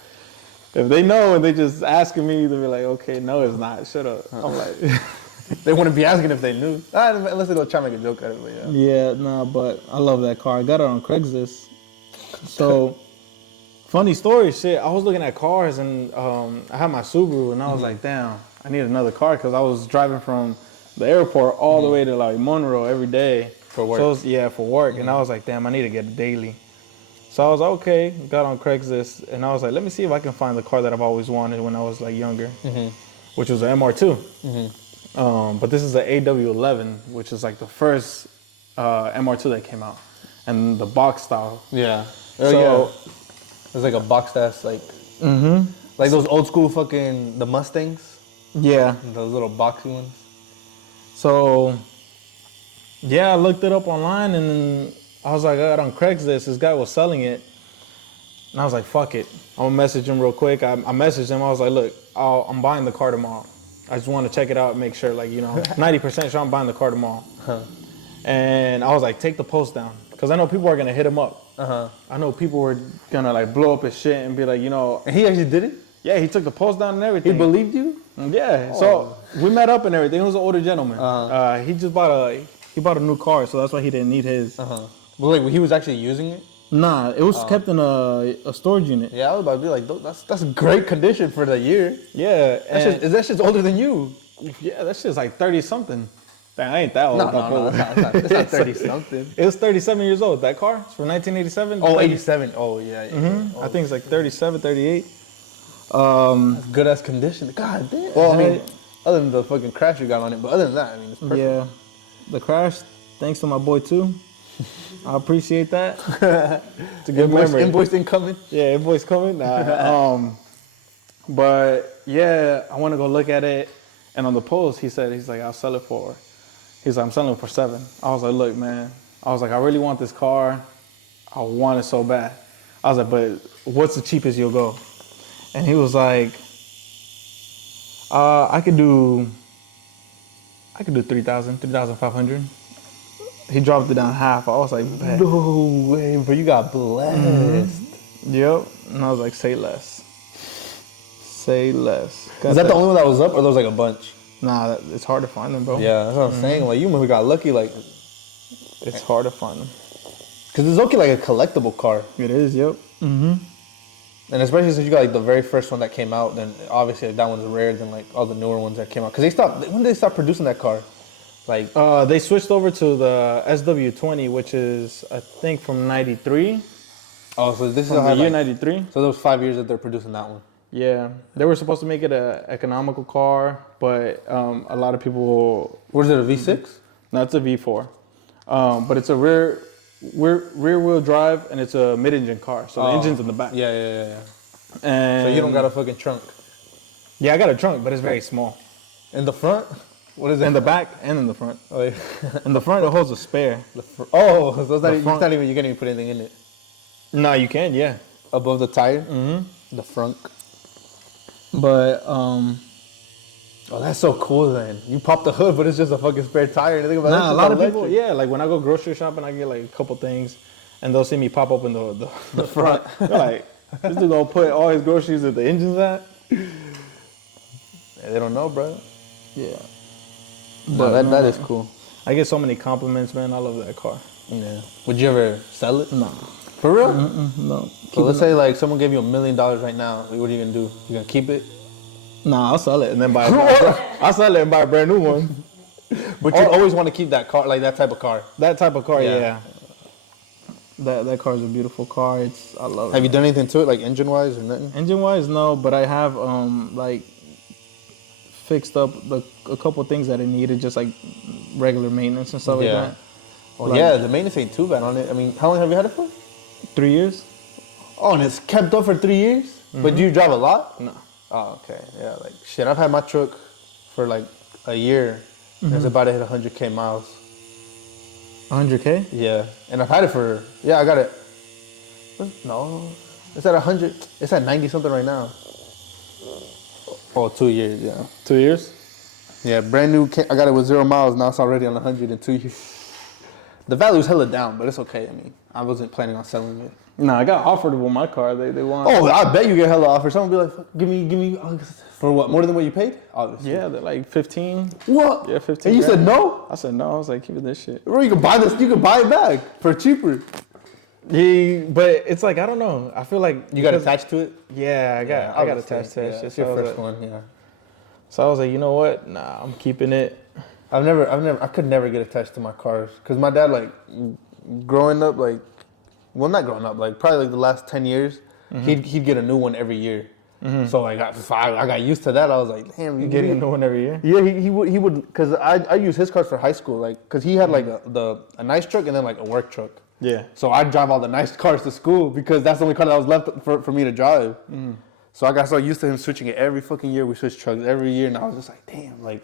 if they know and they just asking me, they'll be like, okay, no, it's not. Shut up." I'm like. They wouldn't be asking if they knew. Unless they'll try to make a joke out of it, but yeah. Yeah, nah, but I love that car. I got it on Craigslist. So, funny story, shit. I was looking at cars and I had my Subaru and I was like, damn, I need another car because I was driving from the airport all the way to like Monroe every day. For work. So, for work. And I was like, damn, I need to get a daily. So I was like, okay, got on Craigslist and I was like, let me see if I can find the car that I've always wanted when I was like younger, which was an MR2. But this is an AW11, which is like the first MR2 that came out, and the box style. Yeah. So There's like a box that's like, mm-hmm. like those old school fucking the Mustangs, Yeah. those little boxy ones. So yeah, I looked it up online, and then I was like, I got on Craigslist. This guy was selling it, and I was like, fuck it. I'm gonna message him real quick. I messaged him. I was like, look, I'm buying the car tomorrow. I just want to check it out and make sure, like, 90% sure I'm buying the car tomorrow. Huh. And I was like, take the post down, because I know people are gonna hit him up. I know people were gonna like blow up his shit and be like, And he actually did it? yeah, he took the post down and everything. He believed you? Yeah. So we met up and everything. He was an older gentleman. He just bought a new car, so that's why he didn't need his. Well, like he was actually using it? Nah, it was kept in a storage unit. Yeah, I was about to be like, that's great condition for the year. Yeah. That shit's older than you. Yeah, that shit's like 30 something. Damn, I ain't that old. No, it's not 30 something. It was 37 years old. That car? It's from 1987. Oh, 87. Oh, yeah. Mm-hmm. I think it's like 37, 38. That's good ass condition. God damn. Well, I mean, other than the fucking crash you got on it, but other than that, I mean, it's perfect. Yeah. The crash, thanks to my boy too. I appreciate that. It's a good memory. Invoice incoming. Yeah, invoice coming. But yeah, I want to go look at it. And on the post, he's like, I'll sell it for. He's like, I'm selling it for 7. I was like, look, man. I was like, I really want this car. I want it so bad. I was like, but what's the cheapest you'll go? And he was like, I could do 3,000, 3,500. He dropped it down half. I was like, bet. No way, bro. You got blessed. Yep. And I was like, say less. Say less. Is that the only one that was up, or there was like a bunch? Nah, it's hard to find them, bro. Yeah, that's what I'm saying. Like, you got lucky, like... It's hard to find them. Because it's okay, like a collectible car. It is, yep. Mm-hmm. And especially since you got like the very first one that came out, then obviously like, that one's rare than like all the newer ones that came out. Because when did they stop producing that car? Like, they switched over to the SW20, which is, I think, from 93. Oh, so this is the year 93. So those 5 years that they're producing that one. Yeah, they were supposed to make it an economical car, but a lot of people. What is it, a V6? No, it's a V4, but it's a rear wheel drive, and it's a mid-engine car, so the engine's in the back. Yeah. And so you don't got a fucking trunk? Yeah, I got a trunk, but it's very small. In the front? What is it? In the back and in the front. Oh, yeah. In the front, it holds a spare. So it's not, you can't even put anything in it. No, you can, yeah. Above the tire? Mm-hmm. The front. But, oh, that's so cool then. You pop the hood, but it's just a fucking spare tire. And a lot of people, yeah, like when I go grocery shopping, I get like a couple things, and they'll see me pop open the front. They're like, this dude gonna put all his groceries at the engine's at? Yeah, they don't know, bro. Yeah. But that is cool. I get so many compliments, man. I love that car. Yeah. Would you ever sell it? No. For real? No. So let's say like someone gave you $1 million right now. What are you gonna do? You gonna keep it? Nah, I'll sell it and then buy. I'll sell it and buy a brand new one. But you always want to keep that car, like that type of car. That type of car, yeah. That car is a beautiful car. I love it. Have you done anything to it, like engine wise or nothing? Engine wise, no. But I have like fixed up a couple things that it needed, just like regular maintenance and stuff like that. Well, yeah, the maintenance ain't too bad on it. I mean, how long have you had it for? 3 years. Oh, and it's kept up for 3 years? Mm-hmm. But do you drive a lot? No. Oh, okay. Yeah, like shit. I've had my truck for like a year. Mm-hmm. It's about to hit 100K miles. 100K? Yeah. And I've had it for, I got it. No, it's at 100. It's at 90 something right now. Oh, 2 years, yeah. 2 years? Yeah, brand new. I got it with 0 miles. Now it's already on 100 in 2 years. The value's hella down, but it's okay. I mean, I wasn't planning on selling it. No, I got offered with my car. They want. Oh, I bet you get hella offer. Someone be like, give me for what? More than what you paid? Obviously. Yeah, they're like 15. What? Yeah, 15. And you said no? I said no. I was like, keep it this shit. Bro, you can buy this. You can buy it back for cheaper. Yeah, but it's like I don't know. I feel like you got attached to it. Yeah, I got attached to it. Yeah, it's your first one. Yeah. So I was like, you know what? Nah, I'm keeping it. I could never get attached to my cars because my dad, like, growing up, like, well, not growing up, like probably like the last 10 years, he'd get a new one every year. So I got used to that. I was like, damn, You getting a new one every year? Yeah, he would, because I use his cars for high school, like, because he had like a nice truck and then like a work truck. Yeah. So I drive all the nice cars to school because that's the only car that was left for me to drive. So I got so used to him switching it every fucking year. We switch trucks every year, and I was just like, damn, like,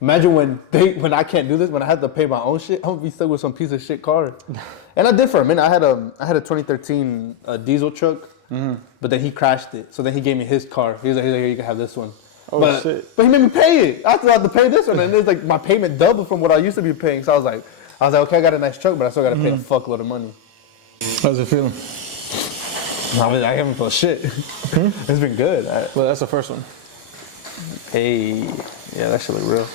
imagine when I can't do this, when I have to pay my own shit, I'm gonna be stuck with some piece of shit car. And I did for a minute. I had a 2013 diesel truck, but then he crashed it. So then he gave me his car. He was like, you can have this one. Oh shit! But he made me pay it. I still have to pay this one, and it's like my payment doubled from what I used to be paying. So I was like, okay, I got a nice truck, but I still got to pay a fuckload of money. How's it feeling? I haven't felt shit. It's been good. Well, that's the first one. Hey, yeah, that shit look real.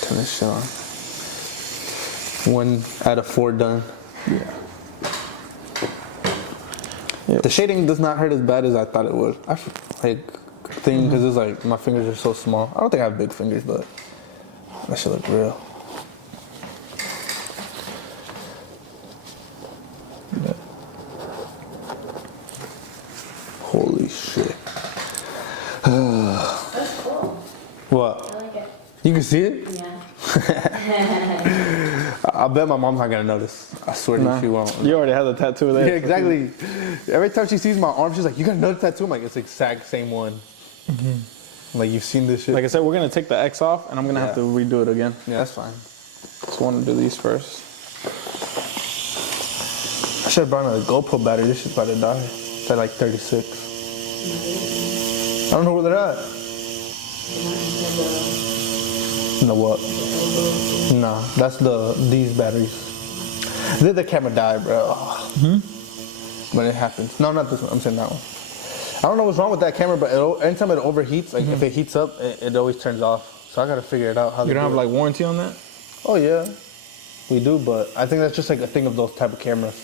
Turn this shit on. 1 out of 4 done. Yeah. Yep. The shading does not hurt as bad as I thought it would. I think because it's like my fingers are so small. I don't think I have big fingers, but that shit look real. Yeah. Holy shit. That's cool. What? I like it. You can see it? Yeah. I bet my mom's not gonna notice. I swear to you, she won't. You already have the tattoo there. Yeah, exactly. Every time she sees my arm, she's like, "You gonna notice that too?" I'm like, "It's the exact same one." Like, you've seen this shit. Like I said, we're gonna take the X off, and I'm gonna have to redo it again. Yeah, that's fine. Just want to do these first. I should have brought a GoPro battery. This shit's about to die. It's at like 36. I don't know where they're at. No what? Nah, that's these batteries. They're the camera died, bro. When it happens. No, not this one. I'm saying that one. I don't know what's wrong with that camera, but anytime it overheats, like if it heats up, it always turns off. So I gotta figure it out. How You don't have like warranty on that? Oh yeah, we do, but I think that's just like a thing of those type of cameras.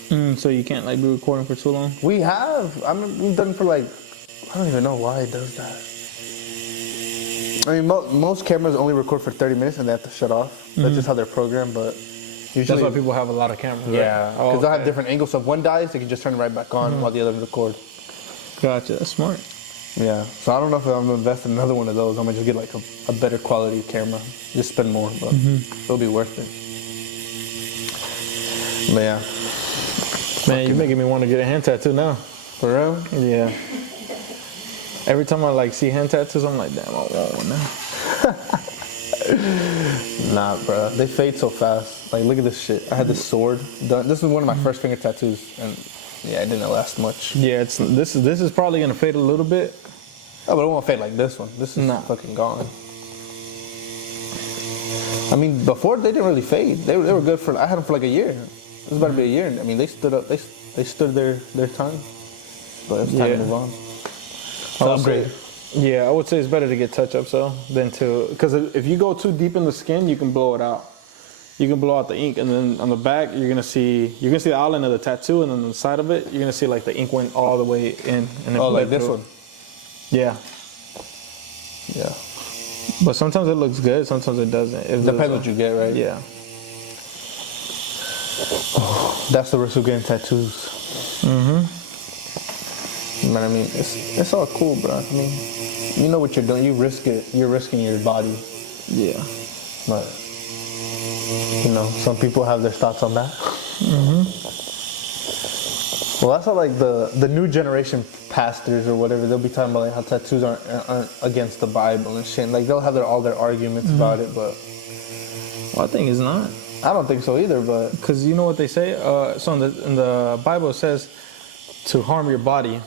So you can't like be recording for too long? We have. We've done it for like, I don't even know why it does that. I mean, most cameras only record for 30 minutes and they have to shut off. That's just how they're programmed, but usually... That's why people have a lot of cameras, right? Yeah, because they'll have different angles. So if one dies, they can just turn it right back on while the other record. Gotcha, that's smart. Yeah, so I don't know if I'm gonna invest in another one of those. I'm gonna just get like a better quality camera. Just spend more, but it'll be worth it. But yeah. Man, you're making me want to get a hand tattoo now. For real? Yeah. Every time I like see hand tattoos, I'm like, damn, I want one now. Nah, bro, they fade so fast. Like, look at this shit. I had this sword done. This is one of my first finger tattoos, and yeah, it didn't last much. Yeah, this is probably gonna fade a little bit. Oh, but it won't fade like this one. This is fucking gone. I mean, before they didn't really fade. They were good for. I had them for like a year. This is about to be a year. I mean, they stood up. They stood their time. But it's time to move on. Upgrade. Yeah, I would say it's better to get touch-ups though than to, because if you go too deep in the skin, you can blow it out. You can blow out the ink, and then on the back you're gonna see the outline of the tattoo, and then on the side of it you're gonna see like the ink went all the way in. And like this one. Yeah. Yeah. But sometimes it looks good, sometimes it doesn't. It Depends what you get, right? Yeah. That's the risk of getting tattoos. But I mean, it's all cool, bro. I mean, you know what you're doing. You risk it. You're risking your body. Yeah. But you know, some people have their thoughts on that. Well, that's how like the new generation pastors or whatever, they'll be talking about like how tattoos aren't against the Bible and shit. Like they'll have all their arguments about it, but Well, I think it's not. I don't think so either. But Because you know what they say? So in the Bible it says to harm your body.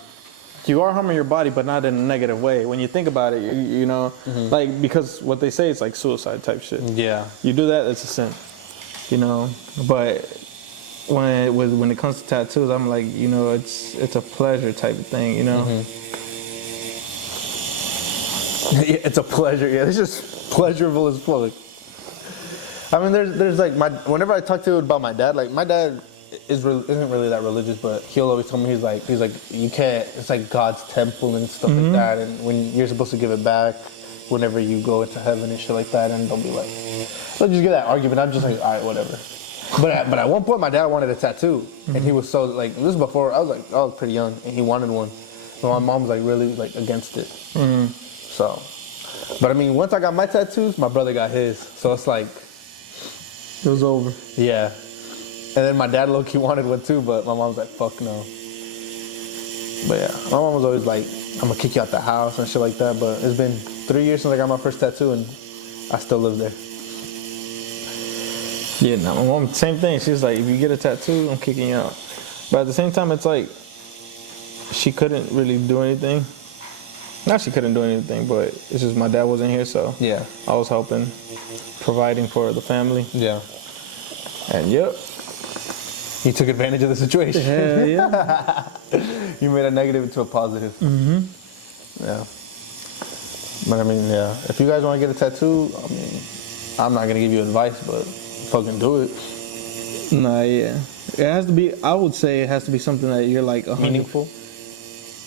You are harming your body, but not in a negative way. When you think about it, you know, like, because what they say is like suicide type shit. yeah, You do that, it's a sin, you know. But when it comes to tattoos, I'm like, you know, it's a pleasure type of thing, you know. yeah, it's a pleasure. Yeah, it's just pleasurable as fuck. I mean, there's like whenever I talk to about my dad, like my dad isn't really that religious, but he'll always tell me he's like you can't. It's like God's temple and stuff like that, and when you're supposed to give it back whenever you go into heaven and shit like that, and don't be like, they'll just get that argument. I'm just like, all right, whatever. But at one point, my dad wanted a tattoo, and he was so like, this is before I was pretty young, and he wanted one, So my mom's like really like against it. So, but I mean, once I got my tattoos, my brother got his. So it's like, It was over. yeah. And then my dad low-key wanted one too, but my mom's like, fuck no. But yeah, my mom was always like, I'm gonna kick you out the house and shit like that. But it's been 3 years since I got my first tattoo and I still live there. Yeah, no, my mom, same thing. She was like, if you get a tattoo, I'm kicking you out. But at the same time, it's like, she couldn't really do anything. Not she couldn't do anything, but it's just my dad wasn't here, so Yeah. I was helping, providing for the family. Yeah. And yep. You took advantage of the situation. Hell yeah. You made a negative into a positive. Yeah. But I mean, yeah. If you guys want to get a tattoo, I mean, I'm not gonna give you advice, but fucking do it. Nah, yeah. It has to be, I would say it has to be something that you're like 100. Meaningful.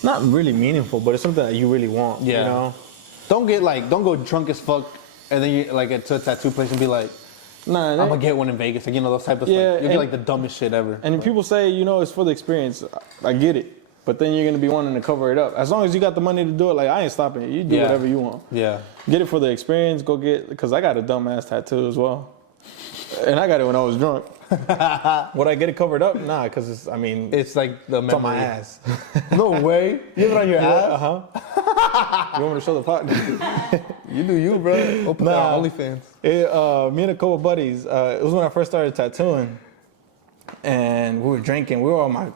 Not really meaningful, but it's something that you really want. Yeah. You know? Don't go drunk as fuck and then you like get to a tattoo place and be like, Nah, I'm gonna get one in Vegas. Like, you know, those type of Yeah, like, you get like the dumbest shit ever. And people say, you know, it's for the experience. I get it. But then you're going to be wanting to cover it up. As long as you got the money to do it, like, I ain't stopping it. You do whatever you want. Yeah. Get it for the experience. Go get, because I got a dumbass tattoo as well. And I got it when I was drunk. Would I get it covered up? Nah, because it's, I mean, It's like the it's on my memory. ass. No way. You have it on your ass? Uh-huh. You want me to show the pot? You do you, bro. Open Nah. that OnlyFans. Me and a couple buddies, it was when I first started tattooing. And we were drinking. We were all my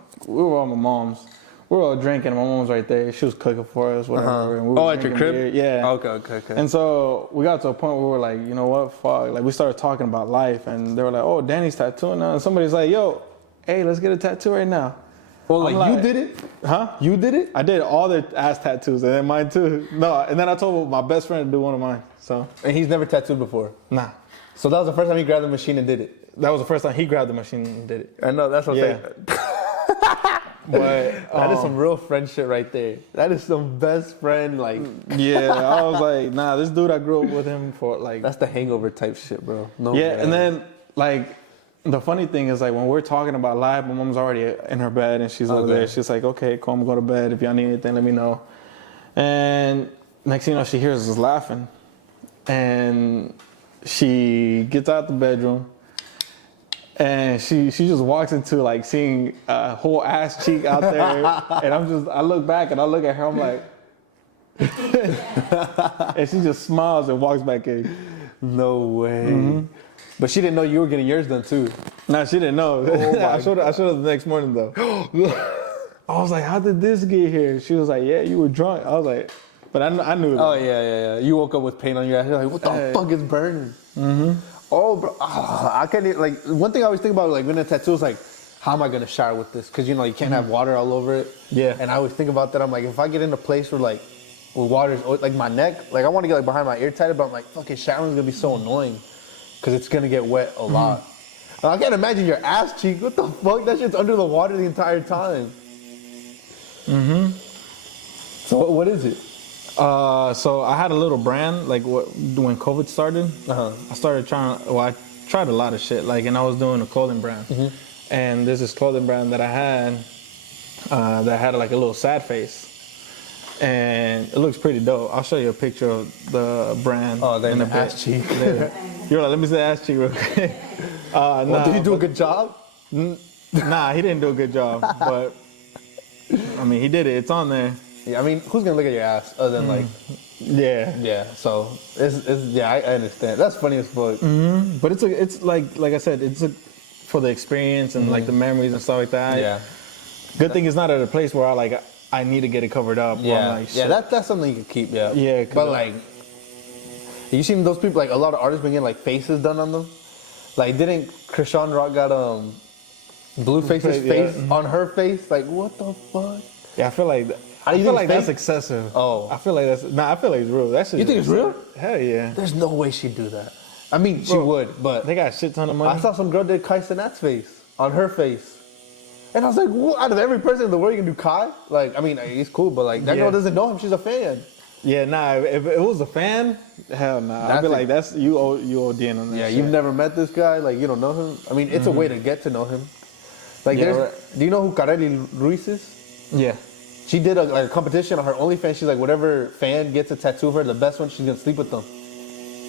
moms. We were all drinking. My mom was right there. She was cooking for us, whatever. And we were at your drinking crib? beer. Yeah. Okay. And so we got to a point where we were like, you know what, fuck. Like, we started talking about life, and they were like, oh, Danny's tattooing now. And somebody's like, yo, hey, let's get a tattoo right now. Well, I'm like, you like- did it? Huh? You did it? I did all their ass tattoos, and then mine too. No, and then I told my best friend to do one of mine. So, And he's never tattooed before. nah. So that was the first time he grabbed the machine and did it. That was the first time he grabbed the machine and did it. I know, that's what I'm Yeah. saying. But That is some real friend shit right there. That is some best friend, like, yeah, I was like, nah, this dude, I grew up with him for like, that's the hangover type shit, bro. No yeah. way. And then like, the funny thing is like when we're talking about life, my mom's already in her bed and she's over Okay. there. She's like, okay, cool, I'm gonna go to bed. If y'all need anything, let me know. And next thing you know, she hears us laughing, and she gets out the bedroom. And she just walks into like seeing a whole ass cheek out there, and I look back and I look at her, I'm like, and she just smiles and walks back in. No way. But she didn't know you were getting yours done too. Nah, she didn't know. I showed her the next morning though. I was like, how did this get here? She was like, yeah, you were drunk. I was like, but I knew. Oh yeah. You woke up with pain on your ass. You're like, what the fuck is burning? Oh, bro, I can't even, like, one thing I always think about, like, when a tattoo is like, how am I gonna shower with this? Because, you know, you can't have water all over it. Yeah. And I always think about that. I'm like, if I get in a place where, like, where water's, like, my neck, like, I want to get, like, behind my ear tighter, but I'm like, fucking showering's gonna be so annoying. Because it's gonna get wet a lot. I can't imagine your ass cheek. What the fuck? That shit's under the water the entire time. So, what is it? So I had a little brand, like when COVID started, I started I tried a lot of shit, like, and I was doing a clothing brand. And there's this clothing brand that I had that had like a little sad face. And it looks pretty dope. I'll show you a picture of the brand. Oh, then in the a bit. ass cheek. You're like, let me see the ass cheek real quick. Well, did he do a good job? Nah, he didn't do a good job, but I mean, he did it. It's on there. Yeah, I mean, who's gonna look at your ass other than, like, Yeah. so it's I understand. That's funny as fuck. But it's like I said, for the experience and like the memories and stuff like that. Yeah. Good thing it's not at a place where I need to get it covered up. Or I'm like, shit. That's something you can keep. Yeah. Yeah, But like, you seen those people? Like, a lot of artists been getting like faces done on them. Like, didn't Krishan Rock got Blueface's face on her face? Like, what the fuck? Yeah, I feel like How do you think it's that's fake? excessive. Oh. I feel like I feel like it's real. That shit. You think it's real? Hell yeah. There's no way she'd do that. I mean, she Bro, would, but They got a shit ton of money. I saw some girl did Kai Cenat's face on her face. And I was like, what? Out of every person in the world, you can do Kai? Like, I mean, he's cool, but like, that Yeah. girl doesn't know him. She's a fan. Yeah, nah. If it was a fan, hell nah. I'd be like, that's you ODing on that. Yeah, shit. you've never met this guy. Like, you don't know him. I mean, it's a way to get to know him. Like, Yeah, do you know who Kareli Ruiz is? Yeah. She did a competition on her OnlyFans. She's like, whatever fan gets a tattoo of her, the best one, she's gonna sleep with them.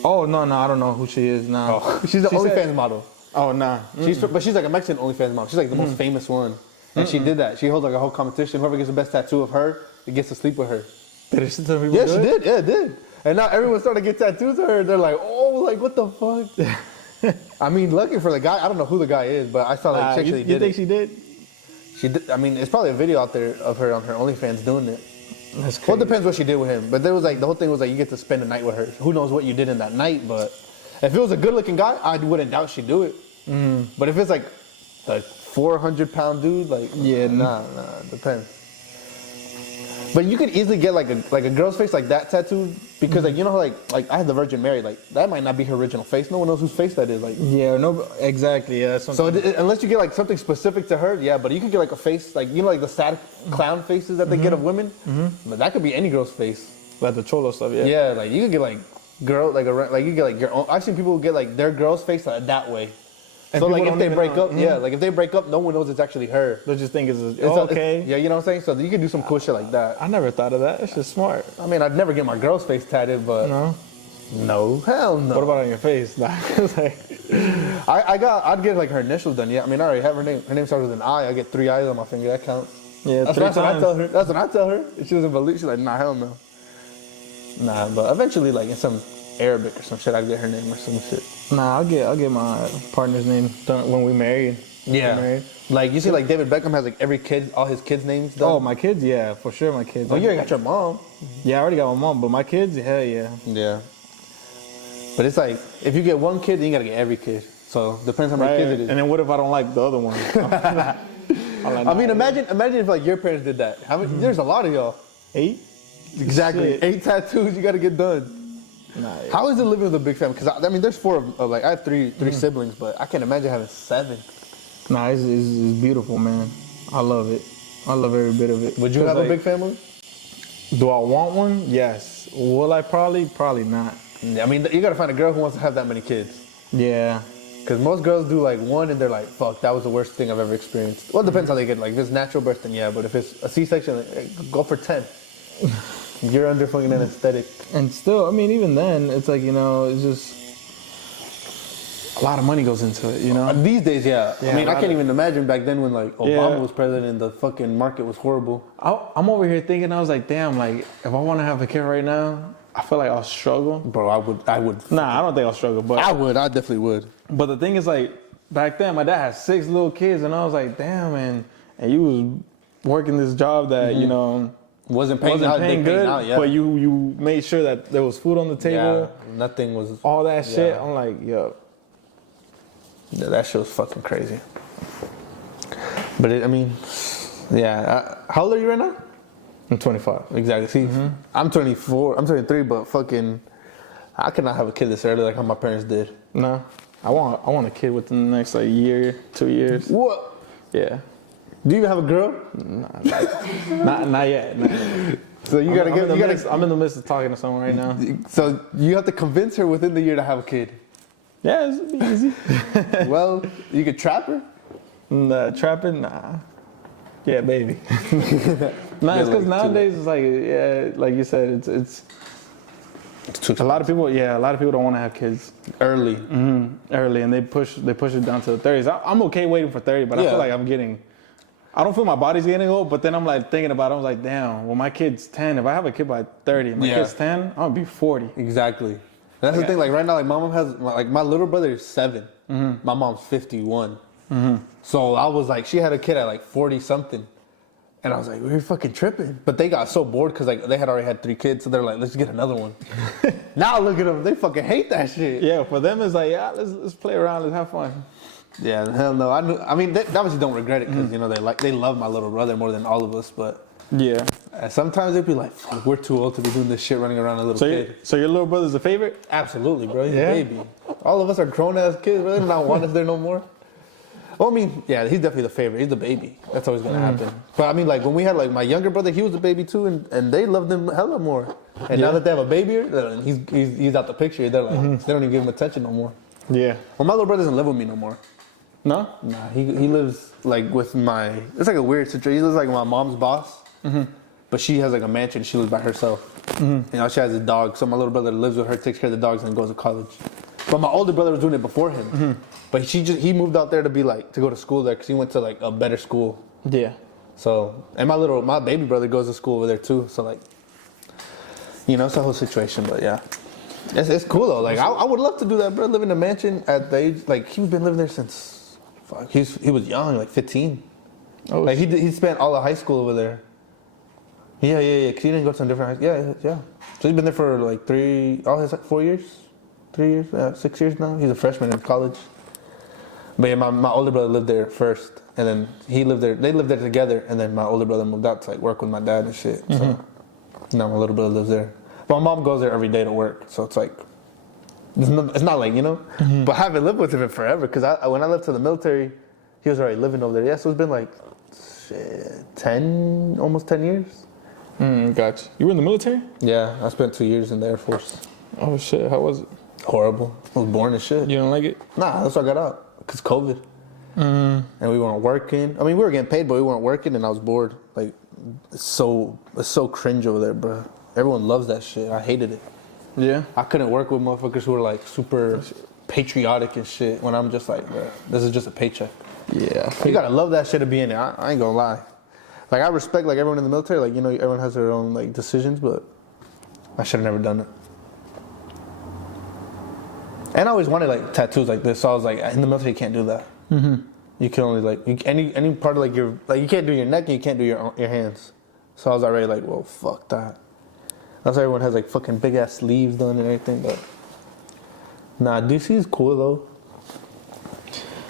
Oh no, I don't know who she is now. Oh. She's the OnlyFans model. Oh nah. But she's like a Mexican OnlyFans model. She's like the most famous one. And she did that. She holds like a whole competition. Whoever gets the best tattoo of her, it gets to sleep with her. Did she tell people? Yeah, she did. Yeah, it did. And now everyone's starting to get tattoos of her. They're like, oh, like what the fuck? I mean, lucky for the guy. I don't know who the guy is, but I saw like she actually did. You think it. she did? She did. I mean, it's probably a video out there of her on her OnlyFans doing it. That's crazy. Well, it depends what she did with him. But there was like the whole thing was like you get to spend the night with her. Who knows what you did in that night? But if it was a good-looking guy, I wouldn't doubt she'd do it. But if it's like the 400-pound dude, like nah, depends. But you could easily get like a girl's face like that tattooed because like you know how, like I had the Virgin Mary, like that might not be her original face. No one knows whose face that is. Like no, exactly. Yeah. So unless you get like something specific to her, yeah. But you could get like a face like you know like the sad clown faces that they get of women. But that could be any girl's face. Like the cholo stuff. Yeah. Yeah, like you could get like girl like you get like your own. I've seen people get like their girl's face that way. And so like if they break up, like if they break up, no one knows it's actually her. They just think it's okay. Yeah, you know what I'm saying? So you can do some cool shit like that. I never thought of that. It's just smart. I mean, I'd never get my girl's face tatted, but no, hell no. What about on your face? Like, I'd get like her initials done. Yeah, I mean, I already have her name. Her name starts with an I. I get 3 I's on my finger. That counts. Yeah, that's what I tell her. That's what I tell her. If she doesn't believe, she's like, nah, hell no. Nah, but eventually, like in some Arabic or some shit, I'd get her name or some shit. Nah, I'll get my partner's name done when we married. Yeah. Married. Like you see, like David Beckham has like every kid, all his kids' names done. Oh, my kids, yeah, for sure, my kids. Oh, you ain't got your mom. Yeah, I already got my mom, but my kids, hell yeah. Yeah. But it's like if you get one kid, then you gotta get every kid. So depends how many kids it is. And then what if I don't like the other one? I mean, imagine if like your parents did that. How many? There's a lot of y'all. 8. Exactly. Shit. 8 tattoos you gotta get done. Nah, yeah. How is it living with a big family? Because I mean, there's 4 of like I have 3 siblings, but I can't imagine having 7. Nah, it's beautiful, man. I love it. I love every bit of it. Would you have a big family? Do I want one? Yes. Will I? Probably not. I mean, you gotta find a girl who wants to have that many kids. Yeah. Because most girls do like 1 and they're like, fuck, that was the worst thing I've ever experienced. Well, it depends how they get. Like, if it's natural birth, then yeah. But if it's a C-section, like, go for 10. You're under fucking anesthetic. And still, I mean, even then, it's like, it's just a lot of money goes into it, you know? These days, yeah. I mean, I can't even imagine back then when like Obama was president and the fucking market was horrible. I'm over here thinking, I was like, damn, like, if I want to have a kid right now, I feel like I'll struggle. Bro, I would. Nah, I don't think I'll struggle, but I definitely would. But the thing is, like, back then, my dad had 6 little kids, and I was like, damn, man. And you was working this job that, wasn't paying good, out, yeah. but you made sure that there was food on the table. Yeah, nothing was. All that shit. I'm like, yo. Yeah, that shit was fucking crazy. But how old are you right now? I'm 25. Exactly. See, I'm 24. I'm 23, but fucking, I could not have a kid this early like how my parents did. No, I want a kid within the next like year, 2 years. What? Yeah. Do you even have a girl? Nah, not yet. So you gotta I'm in the midst of talking to someone right now. So you have to convince her within the year to have a kid. Yeah, it's easy. Well, you could trap her. Trapping, nah. Yeah, baby. Nah, it's because nowadays it's like, yeah, like you said, it's a lot of people. Yeah, a lot of people don't want to have kids early. Early, and they push it down to the 30s. I'm okay waiting for 30, but I feel like I don't feel my body's getting old, but then I'm like thinking about it. I was like, damn, well, my kid's 10. If I have a kid by 30 and my kid's 10, I'm gonna be 40. Exactly. And that's the thing. Like right now, like my mom has, like my little brother is 7. My mom's 51. So I was like, she had a kid at like 40 something. And I was like, we're fucking tripping. But they got so bored because like they had already had 3 kids. So they're like, let's get another one. Now look at them. They fucking hate that shit. Yeah, for them it's like, yeah, let's play around. Let's have fun. Yeah, hell no. I mean, they obviously don't regret it because, they love my little brother more than all of us. But yeah, sometimes they'd be like, fuck, we're too old to be doing this shit running around a little kid. So your little brother's a favorite? Absolutely, bro. He's a baby. All of us are grown-ass kids, bro. They do not want us there no more. Well, I mean, yeah, he's definitely the favorite. He's the baby. That's always going to happen. But I mean, like, when we had, like, my younger brother, he was a baby, too, and they loved him hella more. And now that they have a baby, he's out the picture. They're like, they don't even give him attention no more. Yeah. Well, my little brother doesn't live with me no more. No? Nah, he lives, like, with it's like a weird situation. He lives, like, my mom's boss. but she has like a mansion. She lives by herself. You know, she has a dog. So my little brother lives with her, takes care of the dogs, and goes to college. But my older brother was doing it before him. But he moved out there to go to school there because he went to like a better school. Yeah. So, and my baby brother goes to school over there too. So like, you know, it's a whole situation. But yeah, it's cool though. Like I would love to do that, bro. Live in a mansion at the age, like he's been living there since, he was young, like 15. Oh, like he spent all of high school over there. Yeah. Cause he didn't go to a different high school. Yeah. So he's been there for like 4 years, 3 years, 6 years now. He's a freshman in college. But yeah, my older brother lived there first, and then he lived there. They lived there together, and then my older brother moved out to like work with my dad and shit. So now my little brother lives there. But my mom goes there every day to work, so it's like it's not like, you know. But I haven't lived with him in forever because when I left to the military, he was already living over there. Yeah, so it's been like almost 10 years. Gotcha. You were in the military? Yeah, I spent 2 years in the Air Force. Oh shit, how was it? Horrible. I was boring as shit. You don't like it? Nah, that's why I got out. Because COVID. And we weren't working. I mean, we were getting paid, but we weren't working, and I was bored. Like, it's so cringe over there, bro. Everyone loves that shit. I hated it. Yeah. I couldn't work with motherfuckers who were like super patriotic and shit when I'm just like, bro, this is just a paycheck. Yeah. You gotta love that shit to be in it. I ain't gonna lie. Like, I respect like everyone in the military. Like, you know, everyone has their own like decisions, but I should have never done it. And I always wanted like tattoos like this, so I was like, in the military you can't do that. You can only like any part of like you can't do your neck and you can't do your hands. So I was already like, well, fuck that. That's why everyone has like fucking big ass sleeves done and everything, but nah, DC is cool though.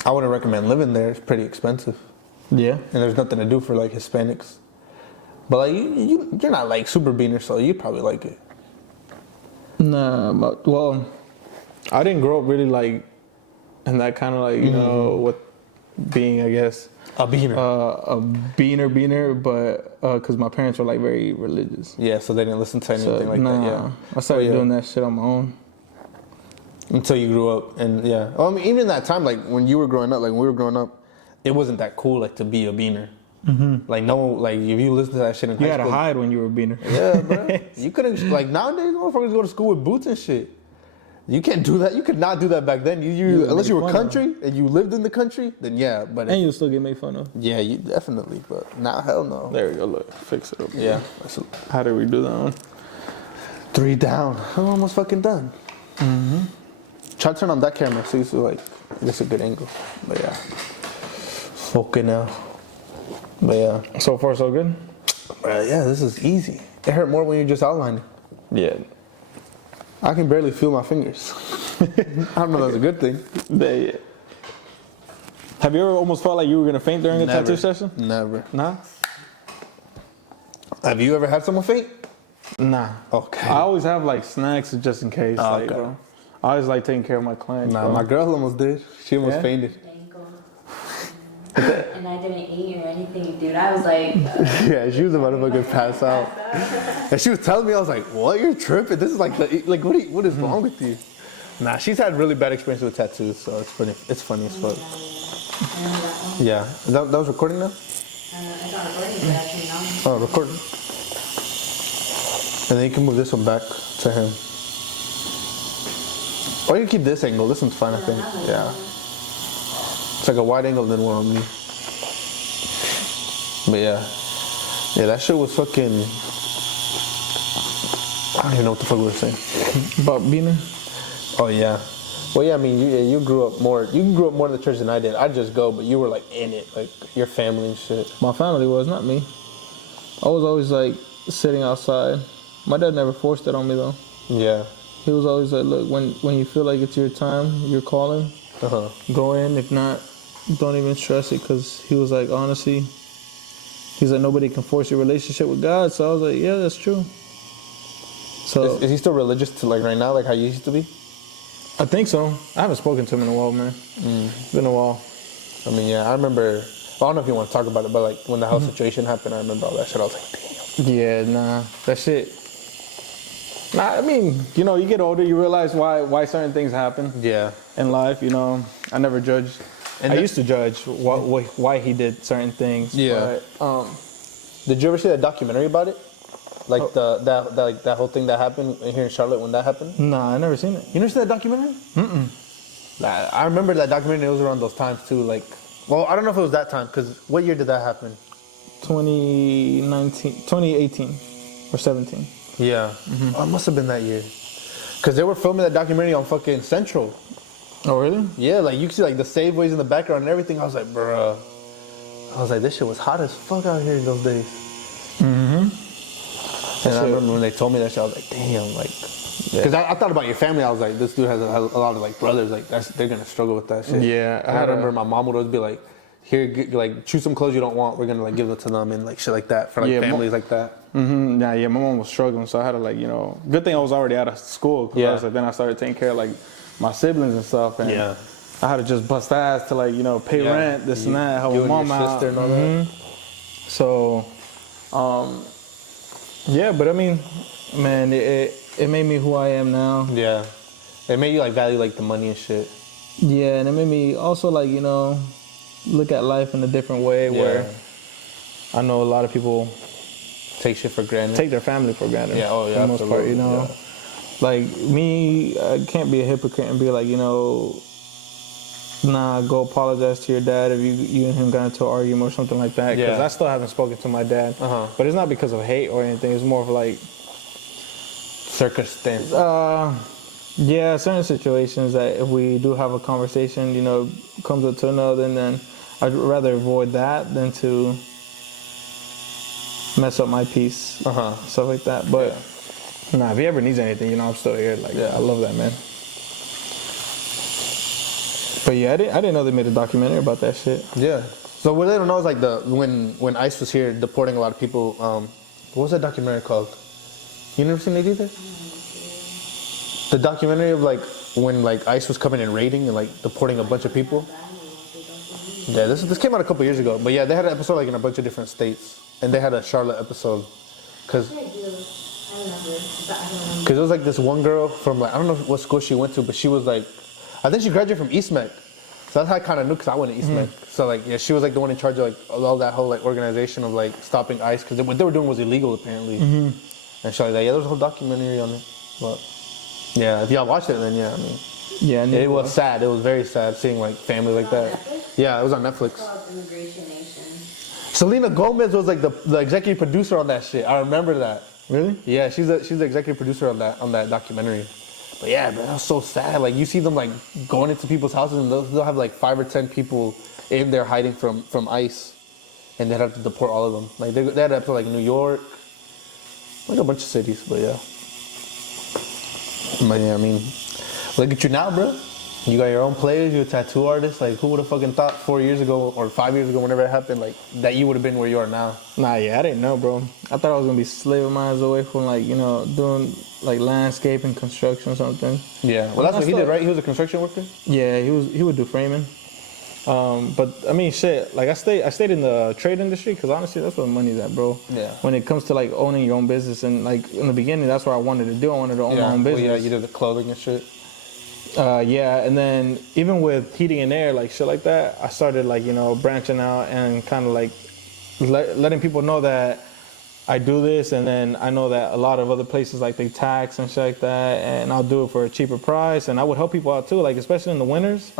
I wouldn't recommend living there. It's pretty expensive. Yeah. And there's nothing to do for like Hispanics. But like you're not like super beaner, so you probably like it. Nah, well, I didn't grow up really like in that kind of like, you know, what being, I guess, a beaner. A beaner, but because my parents were like very religious. Yeah, so they didn't listen to anything like that. Yeah, I started doing that shit on my own. Until you grew up, and yeah. Well, I mean, even that time, like when you were growing up, like when we were growing up, it wasn't that cool, like to be a beaner. Like no, like if you listen to that shit in high school, you had to hide when you were a beaner. Yeah, bro. You couldn't like nowadays, motherfuckers go to school with boots and shit. You can't do that. You could not do that back then. You unless you were country and you lived in the country, then yeah. But and you'll still get made fun of. Yeah, you definitely. But now, hell no. There we go. Look, fix it up. Yeah. How did we do that one? 3 down. I'm almost fucking done. Try to turn on that camera so you see like it's a good angle. But yeah. Fucking now. But yeah. So far, so good. Yeah, this is easy. It hurt more when you're just outlining. Yeah. I can barely feel my fingers. I don't know if that's a good thing. Yeah. Have you ever almost felt like you were gonna faint during a tattoo session? Never. Nah? Have you ever had someone faint? Nah. Okay. I always have like snacks just in case. Oh, like, okay. bro. I always like taking care of my clients. Nah, bro. my girl almost did. She almost fainted. And I didn't eat or anything, dude. I was like, Yeah, she was about to fucking pass out. And she was telling me, I was like, what? You're tripping. This is like, what is wrong with you? Nah, she's had really bad experiences with tattoos, so it's funny. It's funny as fuck. Yeah. That was recording now? it's not recording, but I turned it on. Oh, recording. And then you can move this one back to him. Or you can keep this angle. This one's fine, I think. Yeah. It's like a wide angle than one on me. But yeah. Yeah, that shit was fucking... I don't even know what the fuck we were saying. About beaner? Oh, yeah. Well, yeah, I mean, you grew up more... You grew up more in the church than I did. I'd just go, but you were, like, in it. Like, your family and shit. My family was, not me. I was always, like, sitting outside. My dad never forced it on me, though. Yeah. He was always like, look, when you feel like it's your time, you're calling, go in. If not, don't even stress it, because he was like, honestly, he's like, nobody can force your relationship with God. So I was like, yeah, that's true. So Is he still religious to, like, right now, like how you used to be? I think so. I haven't spoken to him in a while, man. It's been a while. I mean, yeah, I remember... Well, I don't know if you want to talk about it, but, like, when the health situation happened, I remember all that shit. I was like, damn. Yeah, nah, that shit. Nah, I mean, you know, you get older, you realize why certain things happen. Yeah. In life, you know. I never judged. And I used to judge why he did certain things. Yeah. But, Did you ever see that documentary about it? Like that whole thing that happened here in Charlotte when that happened. Nah, I never seen it. You never seen that documentary? I remember that documentary. It was around those times too. Like, well, I don't know if it was that time because what year did that happen? 2018 or 17. Yeah, oh, it must have been that year. Cause they were filming that documentary on fucking Central. Oh really? Yeah, like you could see like the Safeways in the background and everything. I was like, bruh. I was like, this shit was hot as fuck out here in those days. And I remember when they told me that shit, I was like, damn, like, because I thought about your family. I was like, this dude has a lot of like brothers. Like, they're gonna struggle with that shit. Yeah, I remember my mom would always be like, here, like, choose some clothes you don't want. We're gonna like give it to them and like shit like that for like families like that. Yeah, my mom was struggling, so I had to like, good thing I was already out of school. Cause I was like, then I started taking care of like my siblings and stuff. And I had to just bust ass to like, pay rent, this and that, help my mom out. Sister and all that. So, yeah, but I mean, man, it made me who I am now. Yeah, it made you like value like the money and shit. Yeah, and it made me also like, look at life in a different way where I know a lot of people take shit for granted. Take their family for granted. Yeah, oh yeah, for the most part, Like me, I can't be a hypocrite and be like, nah, go apologize to your dad if you and him got into an argument or something like that. Because I still haven't spoken to my dad. But it's not because of hate or anything. It's more of like circumstance. Yeah, certain situations that if we do have a conversation, comes up to another, and then I'd rather avoid that than to mess up my peace, stuff like that. But nah, if he ever needs anything, I'm still here. Like, I love that, man. But yeah, I didn't know they made a documentary about that shit. Yeah. So what they don't know is like when ICE was here deporting a lot of people. What was that documentary called? You never seen it either? The documentary of like when like ICE was coming and raiding and like deporting a bunch of people. Yeah, this came out a couple years ago. But yeah, they had an episode like in a bunch of different states, and they had a Charlotte episode, cause it was like this one girl from like I don't know what school she went to, but she was like, I think she graduated from East Meck. So that's how I kind of knew, cause I went to East Meck. So like yeah, she was like the one in charge of like all that whole like organization of like stopping ICE, cause what they were doing was illegal apparently. And she like that. Yeah, there was a whole documentary on it. But yeah, if y'all watched it, then yeah, I mean. Yeah, it was sad. It was very sad seeing like family like that. Yeah, it was on Netflix. It's called Immigration Nation. Selena Gomez was like the executive producer on that shit. I remember that. Really? Yeah, she's the executive producer on that documentary. But yeah, man, that was so sad. Like you see them like going into people's houses and they'll have like 5 or 10 people in there hiding from ICE, and they'd have to deport all of them. Like they had up to like New York, like a bunch of cities. But yeah. But yeah, I mean, look at you now, bro. You got your own players, you're a tattoo artist. Like, who would have fucking thought 4 years ago or 5 years ago, whenever it happened, like, that you would have been where you are now? Nah, yeah, I didn't know, bro. I thought I was gonna be slaving my eyes away from, like, doing, like, landscaping, construction or something. Yeah. Well, that's what he did, right? He was a construction worker? Yeah, he would do framing. But, I mean, shit, like, I stayed in the trade industry because, honestly, that's where the money's at, bro. Yeah. When it comes to, like, owning your own business. And, like, in the beginning, that's what I wanted to do. I wanted to own my own business. Well, yeah, you did the clothing and shit. Yeah, and then even with heating and air, like shit like that, I started like, branching out and kind of like letting people know that I do this, and then I know that a lot of other places like they tax and shit like that, and I'll do it for a cheaper price, and I would help people out too, like especially in the winters.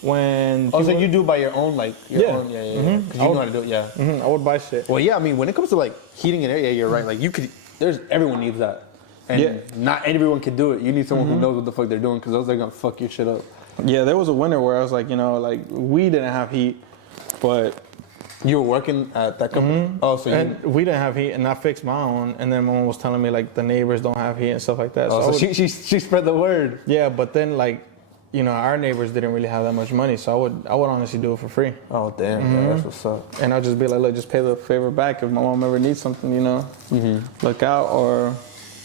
When so you do by your own, like your own, yeah. Because you know how to do it, yeah. I would buy shit. Well, yeah, I mean, when it comes to like heating and air, yeah, you're right. Like everyone needs that. And not everyone can do it. You need someone who knows what the fuck they're doing, because those are gonna fuck your shit up. Yeah, there was a winter where I was like, like we didn't have heat, but you were working at that company. Oh, so we didn't have heat, and I fixed my own. And then mom was telling me like the neighbors don't have heat and stuff like that. Oh, so she spread the word. Yeah, but then like, our neighbors didn't really have that much money, so I would honestly do it for free. Oh damn, yeah, that's what's up. And I'd just be like, look, just pay the favor back if my mom ever needs something, look out or.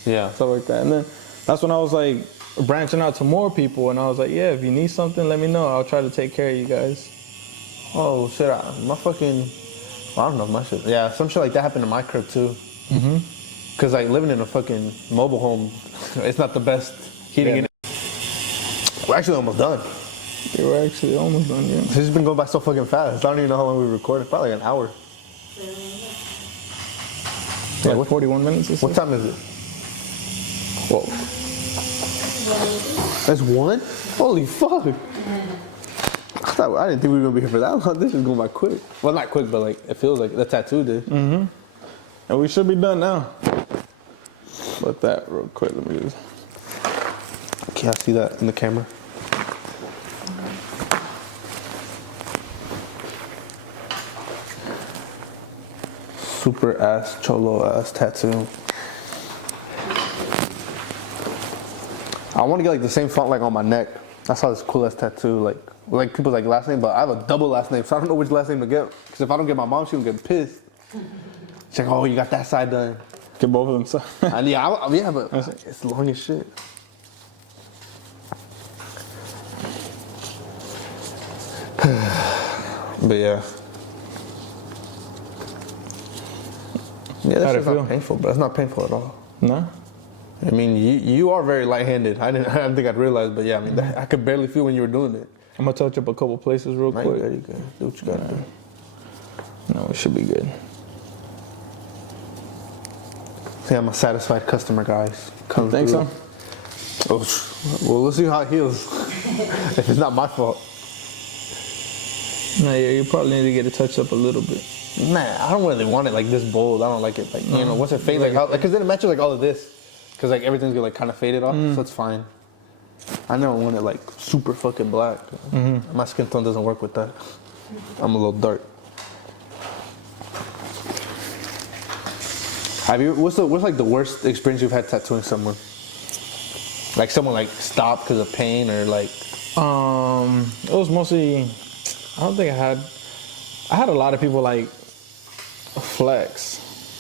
Yeah. Stuff like that. And then that's when I was like branching out to more people, and I was like, yeah, if you need something, let me know. I'll try to take care of you guys. Oh shit, I don't know, my shit. Yeah, some shit like that happened in my crib too. Cause like living in a fucking mobile home, it's not the best heating in it. We're actually almost done. Yeah, we're actually almost done, yeah. This has been going by so fucking fast. I don't even know how long we recorded. Probably an hour. Like 41 minutes or so. What time is it? Whoa. That's 1? Holy fuck. I didn't think we were gonna be here for that long. This is going by quick. Well, not quick, but like it feels like the tattoo did. Mm-hmm. And we should be done now. But that real quick, let me just. Can I see that in the camera? Super ass, cholo ass tattoo. I want to get like the same font like on my neck. I saw this cool ass tattoo, like people's like last name, but I have a double last name, so I don't know which last name to get. Because if I don't get my mom, she'll get pissed. She's like, oh, you got that side done. Get both of them. So. And yeah, but it's long as shit. But yeah. Yeah, that's not painful, but it's not painful at all. No? I mean, you are very light-handed. I didn't think I'd realize, but yeah, I mean, I could barely feel when you were doing it. I'm gonna touch up a couple places real quick. There you go. Do what you gotta do. No, it should be good. See, I'm a satisfied customer, guys. You think so? Oh, well, let's see how it heals. If it's not my fault. No, yeah, you probably need to get it touched up a little bit. Nah, I don't really want it like this bold. I don't like it like, you know, once it fades, like how, because then it matches like all of this. Because like everything's gonna like kind of faded off, so it's fine. I never want it like super fucking black. My skin tone doesn't work with that. I'm a little dark. Have you? What's like the worst experience you've had tattooing someone? Like someone like stopped because of pain or like. It was mostly. I don't think I had a lot of people like flex.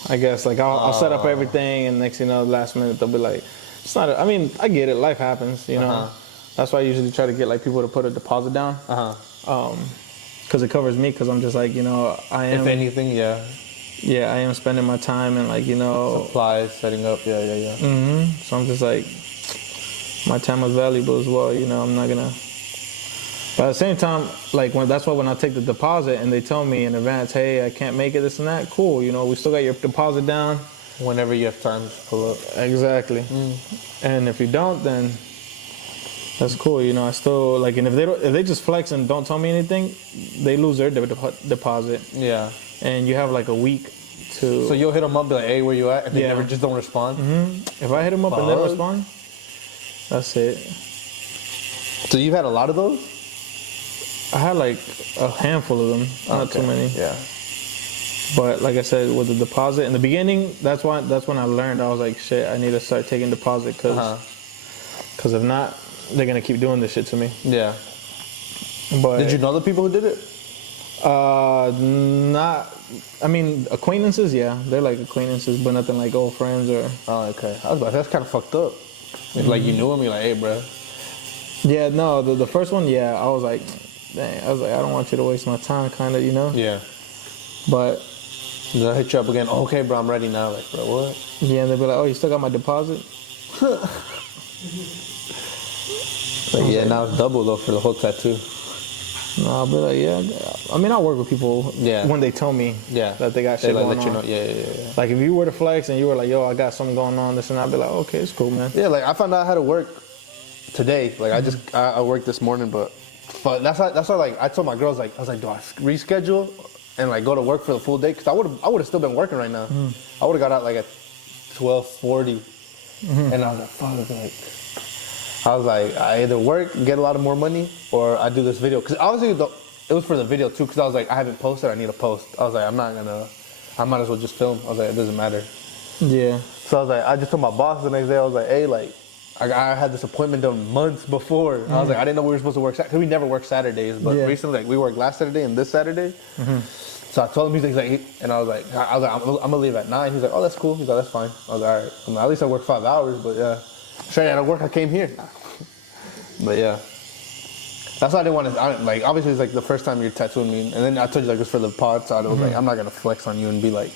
I guess like I'll set up everything and next thing you know, last minute they'll be like, it's not. I mean, I get it. Life happens. You know. That's why I usually try to get like people to put a deposit down. Because it covers me. Because I'm just like, you know, I am. If anything, yeah. Yeah, I am spending my time and like, you know. Supplies, setting up, yeah. So I'm just like, my time is valuable as well. You know, I'm not gonna. But at the same time, like that's why when I take the deposit and they tell me in advance, hey, I can't make it, this and that, cool. You know, we still got your deposit down. Whenever you have time to pull up. Exactly. And if you don't, then that's cool. You know, I still like, and if they just flex and don't tell me anything, they lose their deposit. Yeah. And you have like a week to. So you'll hit them up, be like, hey, where you at? And they never just don't respond. If I hit them up and they don't respond, that's it. So you've had a lot of those? I had like a handful of them, not too many. Yeah. But like I said, with the deposit in the beginning, that's when I learned. I was like, shit, I need to start taking deposit because if not, they're gonna keep doing this shit to me. Yeah. But did you know the people who did it? Not. I mean, acquaintances, yeah, they're like acquaintances, but nothing like old friends or. Oh, okay. I was about to say, that's kind of fucked up. If like you knew him, you're like, hey, bro. Yeah, no, the first one, yeah, I was like, dang, I don't want you to waste my time, kind of, you know. Yeah. But. Then I hit you up again. Oh, okay, bro, I'm ready now. Like, bro, what? Yeah, and they'll be like, oh, you still got my deposit? Like, yeah, now it's double though for the whole tattoo. No, I'll be like, yeah. I mean, I work with people when they tell me that they got shit like, going let on. You know. Yeah. Like, if you were to flex and you were like, yo, I got something going on, this and that, I'd be like, okay, it's cool, man. Yeah, like I found out how to work today. Like I worked this morning, but that's why like I told my girls, like I was like, do I reschedule and like go to work for the full day? Because I would have still been working right now. I would have got out like at 12:40, and I was like, fuck, like. I was like, I either work, get a lot of more money, or I do this video. Because obviously, it was for the video too, because I was like, I haven't posted, I need to post. I was like, I might as well just film. I was like, it doesn't matter. Yeah. So I was like, I just told my boss the next day, I was like, hey, like, I had this appointment done months before. I was like, I didn't know we were supposed to work Saturdays, because we never work Saturdays, but recently, like, we worked last Saturday and this Saturday. So I told him, he's like, and I was like, I'm gonna leave at 9. He's like, oh, that's cool. He's like, that's fine. I was like, all right. I mean, at least I worked 5 hours, but yeah. Straight out of work, I came here. But yeah. That's why I didn't want to, like, obviously it's like the first time you're tattooing me. And then I told you, like, it's for the pod, so I was like, I'm not gonna flex on you and be like,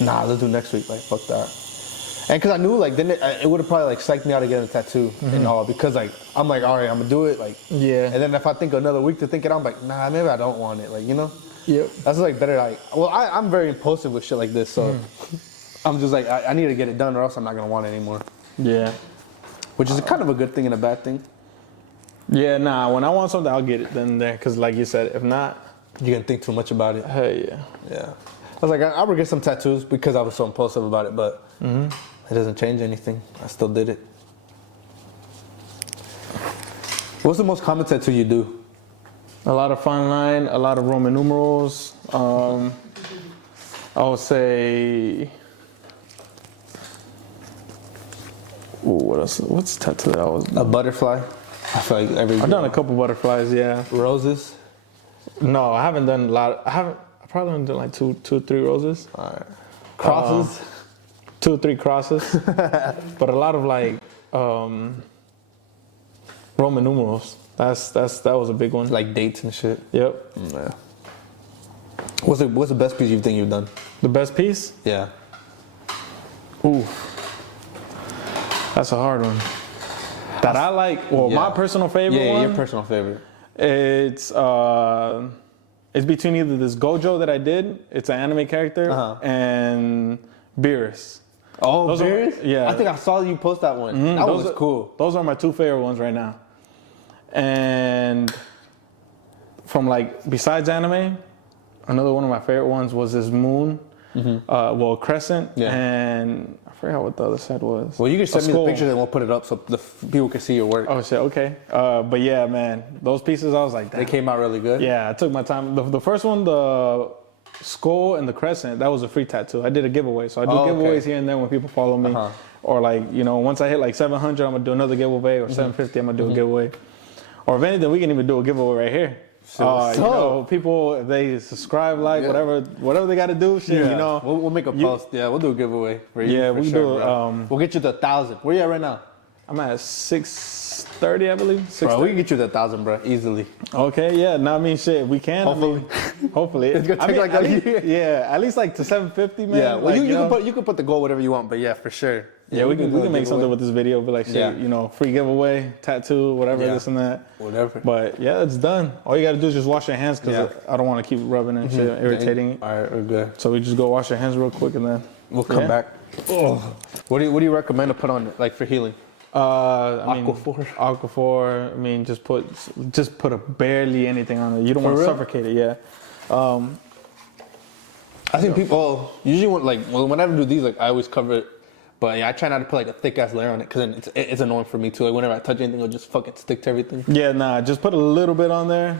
nah, let's do next week. Like, fuck that. And because I knew, like, then it would have probably, like, psyched me out to get a tattoo and all. Because, like, I'm like, all right, I'm gonna do it. Like, yeah. And then if I think another week to think it, I'm like, nah, maybe I don't want it. Like, you know? Yep. That's, like, better, like, well, I'm very impulsive with shit like this, so. I'm just like, I need to get it done or else I'm not gonna want it anymore. Yeah. Which is kind of a good thing and a bad thing. Yeah, nah, when I want something, I'll get it then and there. Because like you said, if not, You can think too much about it. hey, yeah. Yeah. I was like, I would get some tattoos because I was so impulsive about it, but it doesn't change anything. I still did it. What's the most common tattoo you do? A lot of fine line, a lot of Roman numerals. I would say, ooh, what else? What's the tattoo that I was? A butterfly. I feel like I've done a couple butterflies, yeah. Roses. No, I haven't done a lot. I probably only done like two or three roses. All right. Crosses. 2 or 3 crosses. But a lot of like Roman numerals. That was a big one. Like dates and shit. Yep. Yeah. What's the best piece you think you've done? The best piece? Yeah. Ooh. That's a hard one. That I like, or Yeah. my personal favorite one. Yeah, your personal favorite. It's between either this Gojo that I did, it's an anime character, and Beerus. Oh, Those are- Beerus? yeah. I think I saw you post that one. That Those was are- cool. Those are my 2 favorite ones right now. And from like, besides anime, another one of my favorite ones was this moon, crescent, Yeah. and I forgot what the other side was. Well, you can send me the skull. pictures and we'll put it up so the people can see your work. Oh shit, okay. But yeah, man, those pieces, I was like, They damn. came out really good. Yeah, I took my time. The first one, the skull and the crescent, that was a free tattoo. I did a giveaway, so I do giveaways here and there when people follow me, or like, you know, once I hit like 700, I'm gonna do another giveaway, or 750, I'm gonna do a giveaway, or if anything, we can even do a giveaway right here. You know, people, if they subscribe, like whatever they got to do, shit, you know. We'll make a post. Yeah, we'll do a giveaway for you. Yeah, for we sure, do, bro. We'll get you to 1,000. Where you at right now? I'm at 630, I believe. Bro, 630. we can get you to 1,000, bro, easily. Okay, yeah, no, I mean, shit, we can. Hopefully. Hopefully. It's gonna I take mean, like at a least, year. yeah, at least like to 750, man. Yeah, well, like, you can put the goal whatever you want, but yeah, for sure. Yeah, we can make something with this video, be like, shit, Yeah. you know, free giveaway, tattoo, whatever, this and that. Whatever. But yeah, it's done. All you gotta do is just wash your hands because Yeah. I don't want to keep rubbing and shit, irritating. All right, we're good. So we just go wash your hands real quick and then We'll come back. Oh. What do you recommend to put on it, like for healing? I mean, Aquaphor. Aquaphor. I mean, just put a barely anything on it. You don't want to real? suffocate it. Yeah. I think people usually whenever I do these, like I always cover it. But yeah, I try not to put like a thick ass layer on it because it's annoying for me too. Like whenever I touch anything, it'll just fucking stick to everything. Yeah, nah. Just put a little bit on there.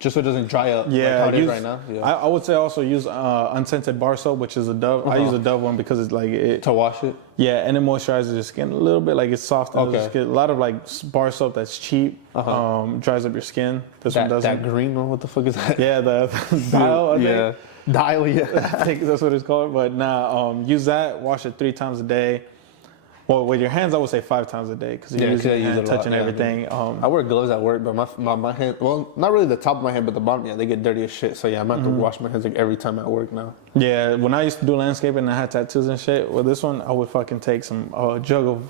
Just so it doesn't dry up. Yeah, like how it is right now. Yeah. I would say also use unscented bar soap, which is a Dove. I use a Dove one because it's like it. To wash it. Yeah, and it moisturizes your skin a little bit, like it's soft. Okay. Skin. A lot of like bar soap that's cheap dries up your skin. This one doesn't. That green one, what the fuck is that? Yeah, the dial. I think. Yeah. Dial, yeah. I think that's what it's called. But nah, use that. Wash it 3 times a day. Well, with your hands, I would say 5 times a day because you're using your hand, touching everything. I wear gloves at work, but my hand, well, not really the top of my hand, but the bottom, yeah, they get dirty as shit. So yeah, I'm gonna have to wash my hands like every time at work now. Yeah, when I used to do landscaping and I had tattoos and shit, with this one, I would fucking take some jug of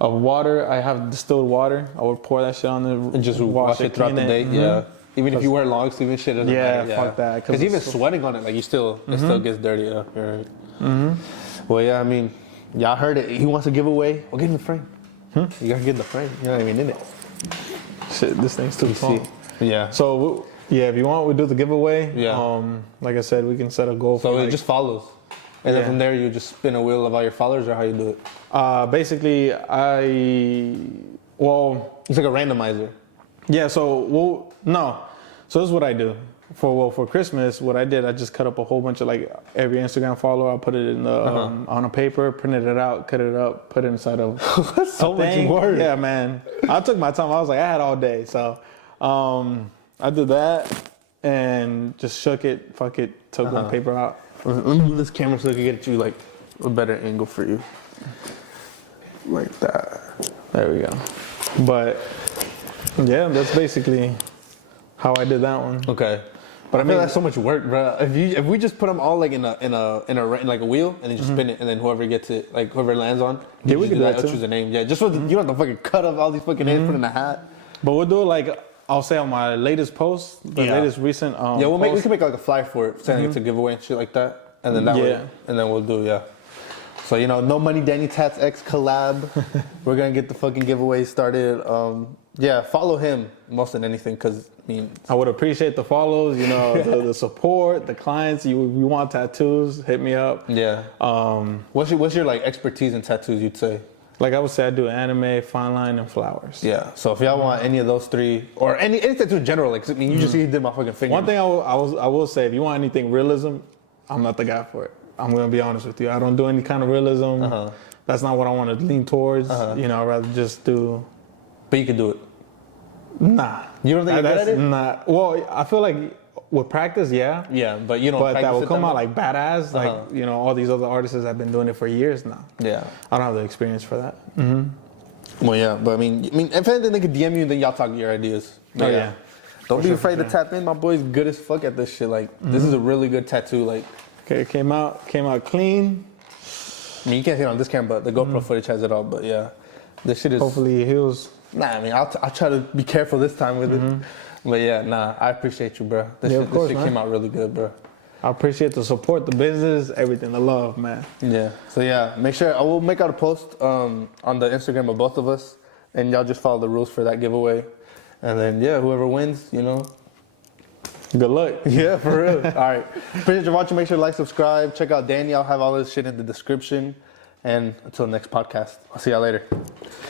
water. I have distilled water. I would pour that shit on there And just wash it throughout the day. Yeah. Even if you wear long sleeve and shit, it doesn't matter. Yeah, fuck that. Because even sweating on it, like it still gets dirty. Yeah, you're right. Well, yeah, I mean, y'all heard it. He wants a giveaway. Well, get in the frame. You gotta get in the frame. You're not even in it. Shit, this thing's too small. Yeah. So yeah, if you want, we do the giveaway. Yeah. Like I said, we can set a goal. So for it just follows. And then from there, you just spin a wheel of all your followers, or how you do it? Basically, It's like a randomizer. yeah. So So this is what I do. For Christmas, what I did, I just cut up a whole bunch of like every Instagram follower. I put it in the on a paper, printed it out, cut it up, put it inside of That's so much work. Yeah, man. I took my time. I was like, I had all day, so I did that and just shook it, fuck it, took the paper out. Let me move this camera so I can get you like a better angle for you. Like that. There we go. But yeah, that's basically how I did that one. Okay. But I mean, that's so much work, bro. If we just put them all like in like a wheel and then just spin it, and then whoever gets it, like whoever it lands on, Yeah, we can do that I'll too. choose a name. Yeah, just so you don't have to fucking cut up all these fucking names, put in a hat. But we'll do it like I'll say on my latest post, the latest recent. Yeah, we can make like a flyer for it, saying it's a giveaway and shit like that. and then we'll do So No Money Danny Tats X collab. We're gonna get the fucking giveaway started. Follow him most than anything, because I would appreciate the follows. The support, the clients. You want tattoos? Hit me up. Yeah. What's your like expertise in tattoos? You'd say. Like I would say, I do anime, fine line, and flowers. Yeah. So if y'all want any of those three, or any tattoo in general, like you just see he did my fucking fingers. One thing I will say, if you want anything realism, I'm not the guy for it. I'm gonna be honest with you. I don't do any kind of realism. That's not what I want to lean towards. I'd rather just do. But you can do it. Nah. You don't think you're good at it? Nah. Well, I feel like with practice, yeah. Yeah, but you don't. But that will come out like badass. Like all these other artists have been doing it for years now. Yeah. I don't have the experience for that. Well, yeah, but I mean, if anything, they could DM you, then y'all talk your ideas. But yeah. Don't be afraid to tap in. My boy's good as fuck at this shit. Like, this is a really good tattoo. Like, okay, it came out clean. I mean, you can't see it on this camera, but the GoPro footage has it all. But yeah, this shit is. Hopefully it heals. Nah, I mean, I'll try to be careful this time with it. But yeah, I appreciate you, bro. This shit came out really good, bro. I appreciate the support, the business, everything, the love, man. Yeah. So yeah, make sure I will make out a post on the Instagram of both of us, and y'all just follow the rules for that giveaway, and then whoever wins, Good luck. Yeah, for real. All right. Appreciate you watching. Make sure to like, subscribe, check out Danny. I'll have all this shit in the description, and until next podcast, I'll see y'all later.